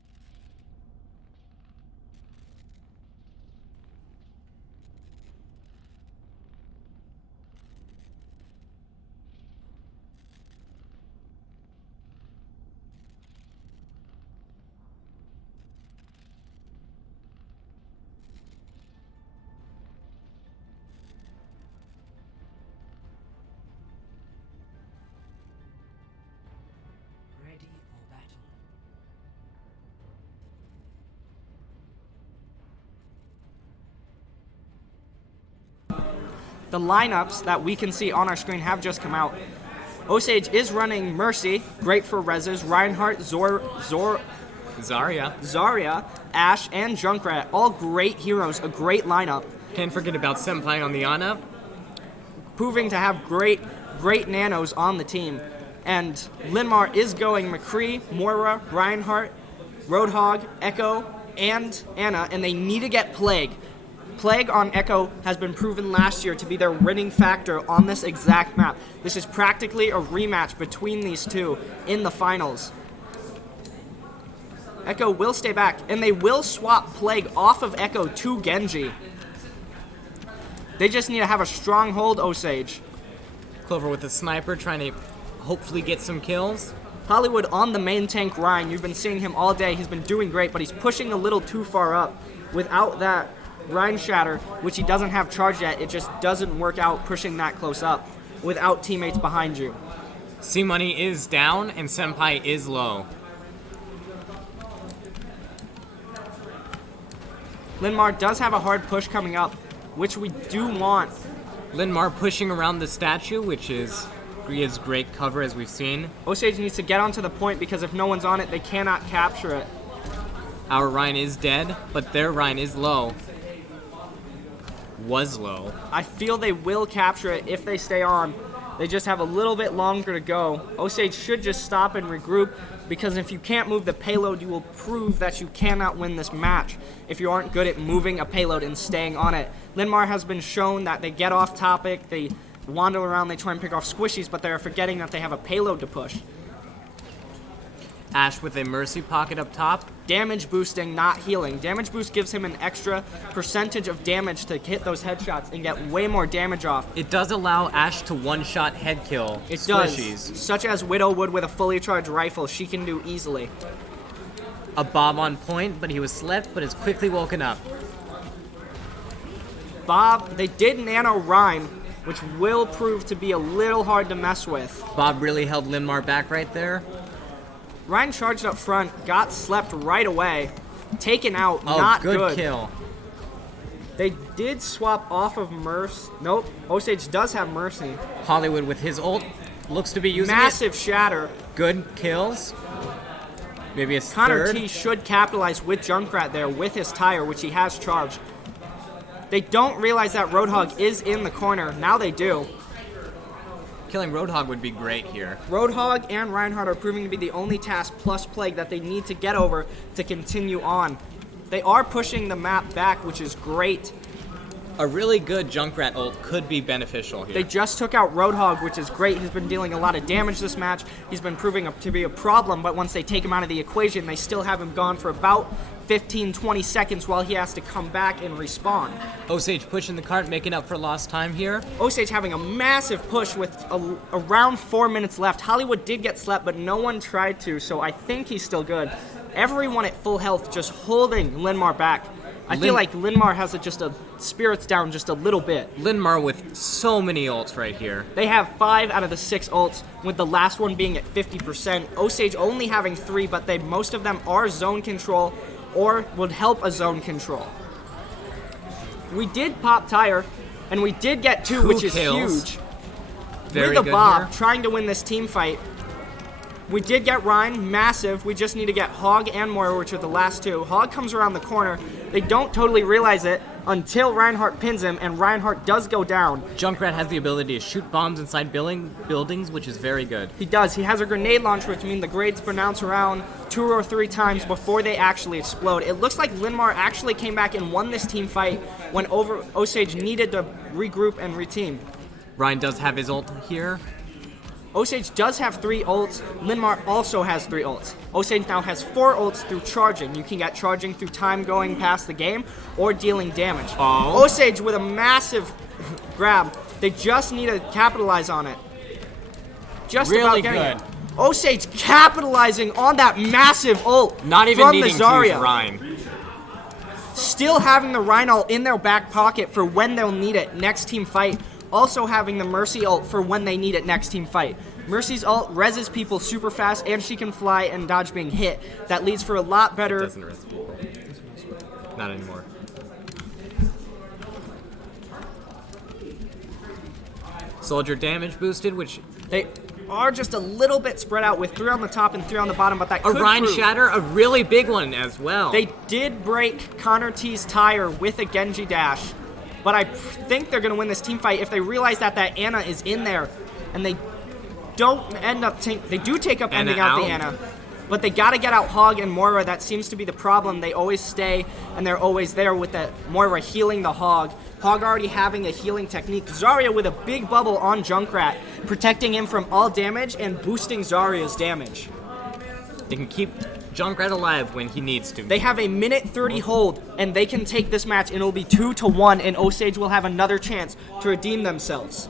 Ready for battle. The lineups that we can see on our screen have just come out. Osage is running Mercy, great for reses, Reinhardt, Zarya. Zarya, Ashe, and Junkrat, all great heroes, a great lineup, Can't forget about Senpai on the Ana. proving to have great nanos on the team. And Linn-Mar is going McCree, Moira, Reinhardt, Roadhog, Echo, and Anna, and they need to get Plague. Plague on Echo has been proven last year to be their winning factor on this exact map. This is practically a rematch between these two in the finals. Echo will stay back, and they will swap Plague off of Echo to Genji. They just need to have a strong hold, Osage. Clover with a sniper trying to hopefully get some kills. Hollywood on the main tank Ryan. You've been seeing him all day. He's been doing great, but he's pushing a little too far up. Without that Ryan Shatter, which he doesn't have charged yet, it just doesn't work out pushing that close up without teammates behind you. C-Money is down and Senpai is low. Linn-Mar does have a hard push coming up, which we do want. Linn-Mar pushing around the statue, which gives great cover as we've seen. Osage needs to get onto the point because if no one's on it, they cannot capture it. Our Ryan is dead, but their Ryan is low. Was low. I feel they will capture it if they stay on. They just have a little bit longer to go. Osage should just stop and regroup because if you can't move the payload, you will prove that you cannot win this match if you aren't good at moving a payload and staying on it. Linn-Mar has been shown that they get off topic, they wander around, they try and pick off squishies, but they're forgetting that they have a payload to push. Ashe with a Mercy pocket up top. Damage boosting, not healing. Damage boost gives him an extra percentage of damage to hit those headshots and get way more damage off. It does allow Ashe to one-shot head kill It squishies. does, such as Widow would with a fully charged rifle, she can do easily. A Bob on point, but he was slept, but is quickly woken up. Bob, they did nano Rhyme, which will prove to be a little hard to mess with. Bob really held Linn-Mar back right there. Ryan charged up front, got slept right away, taken out, Oh, not good kill. They did swap off of Mercy. Nope, Osage does have Mercy. Hollywood with his ult looks to be using Massive shatter. it. Good kills. Maybe a Connor third. T should capitalize with Junkrat there with his tire, which he has charged. They don't realize that Roadhog is in the corner. Now they do. Killing Roadhog would be great here. Roadhog and Reinhardt are proving to be the only task plus Plague that they need to get over to continue on. They are pushing the map back, which is great. A really good Junkrat ult could be beneficial here. They just took out Roadhog, which is great. He's been dealing a lot of damage this match. He's been proving to be a problem, but once they take him out of the equation, they still have him gone for about 15-20 seconds while he has to come back and respawn. Osage pushing the cart, making up for lost time here. Osage having a massive push with around 4 minutes left. Hollywood did get slept, but no one tried to, so I think he's still good. Everyone at full health just holding Linn-Mar back. I feel like Linn-Mar has just a spirits down just a little bit. Linn-Mar with so many ults right here. They have 5 out of the 6 ults, with the last one being at 50%. Osage only having 3, but most of them are zone control or would help a zone control. We did pop tire, and we did get 2, which is kills. huge. Very with a good Bob here. trying to win this team fight. We did get Ryan, massive. We just need to get Hog and Moira, which are the last two. Hog comes around the corner. They don't totally realize it until Reinhardt pins him, and Reinhardt does go down. Junkrat has the ability to shoot bombs inside buildings, which is very good. He does. He has a grenade launcher, which means the grades bounce around 2 or 3 times before they actually explode. It looks like Linn-Mar actually came back and won this team fight when Osage needed to regroup and reteam. Ryan does have his ult here. Osage does have 3 ults. Linn-Mar also has 3 ults. Osage now has 4 ults through charging. You can get charging through time going past the game or dealing damage. Oh. Osage with a massive grab. They just need to capitalize on it. Just Really about getting good. it. Osage capitalizing on that massive ult Not even from needing the to use Zarya. Ryan. Still having the Rhine ult in their back pocket for when they'll need it next team fight. Also having the Mercy ult for when they need it next team fight. Mercy's ult reses people super fast, and she can fly and dodge being hit. That leads for a lot better. Doesn't res people. Not anymore. Soldier damage boosted, which They are just a little bit spread out with 3 on the top and 3 on the bottom, but that a could Rhine prove. shatter, a really big one as well. They did break Connor T's tire with a Genji dash, but I think they're going to win this team fight if they realize that that Ana is in there, and they don't end up they do take up Ana ending out the out. Ana, but they got to get out Hog and Moira. That seems to be the problem. They always stay, and they're always there with the Moira healing the Hog. Hog already having a healing technique. Zarya with a big bubble on Junkrat, protecting him from all damage and boosting Zarya's damage. They can keep Junkrat alive when he needs to. They have a minute 30 hold, and they can take this match, and it'll be 2-1, and Osage will have another chance to redeem themselves.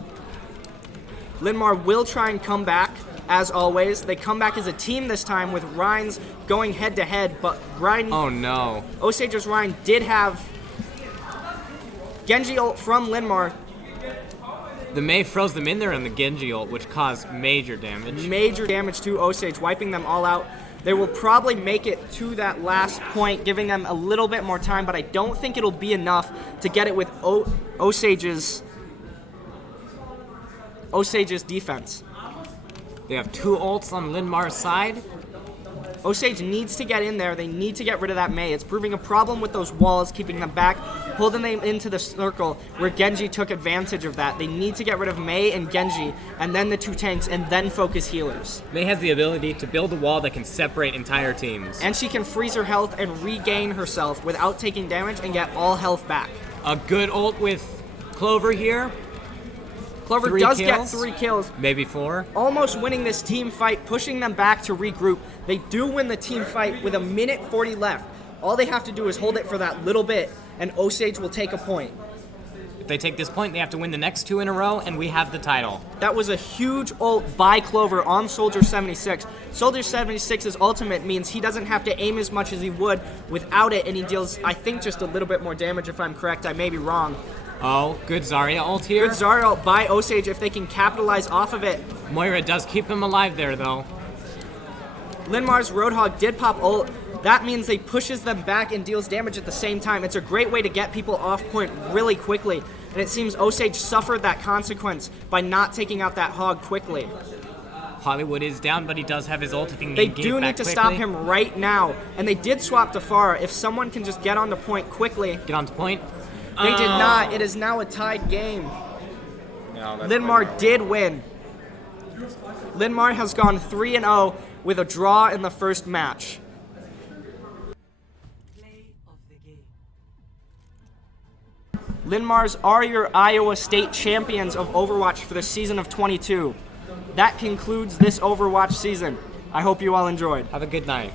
Linn-Mar will try and come back, as always. They come back as a team this time with Rhines going head-to-head, but Rhine, Oh no. Osage's Rhine did have Genji ult from Linn-Mar. The Mei froze them in there in the Genji ult, which caused major damage. Major damage to Osage, wiping them all out. They will probably make it to that last point, giving them a little bit more time, but I don't think it'll be enough to get it with Osage's defense. They have 2 ults on Linn-Mar's side. Osage needs to get in there. They need to get rid of that Mei. It's proving a problem with those walls, keeping them back, holding them into the circle where Genji took advantage of that. They need to get rid of Mei and Genji, and then the 2 tanks, and then focus healers. Mei has the ability to build a wall that can separate entire teams. And she can freeze her health and regain herself without taking damage and get all health back. A good ult with Clover here. Clover 3 does kills? get 3 kills. Maybe 4. Almost winning this team fight, pushing them back to regroup. They do win the team fight with a minute 40 left. All they have to do is hold it for that little bit, and Osage will take a point. If they take this point, they have to win the next 2 in a row, and we have the title. That was a huge ult by Clover on Soldier 76. Soldier 76's ultimate means he doesn't have to aim as much as he would without it, and he deals, I think, just a little bit more damage if I'm correct. I may be wrong. Oh, good Zarya ult here. Good Zarya ult by Osage if they can capitalize off of it. Moira does keep him alive there, though. Linn-Mar's Roadhog did pop ult. That means they pushes them back and deals damage at the same time. It's a great way to get people off point really quickly. And it seems Osage suffered that consequence by not taking out that Hog quickly. Hollywood is down, but he does have his ult if he can They gain do it back need to quickly. stop him right now. And they did swap to Farah. If someone can just get on the point quickly. Get on to point. They did not. It is now a tied game. No, that's Linn-Mar did win. Linn-Mar has gone 3-0 with a draw in the first match. Play of the game. Linn-Mar's are your Iowa State champions of Overwatch for the season of 22. That concludes this Overwatch season. I hope you all enjoyed. Have a good night.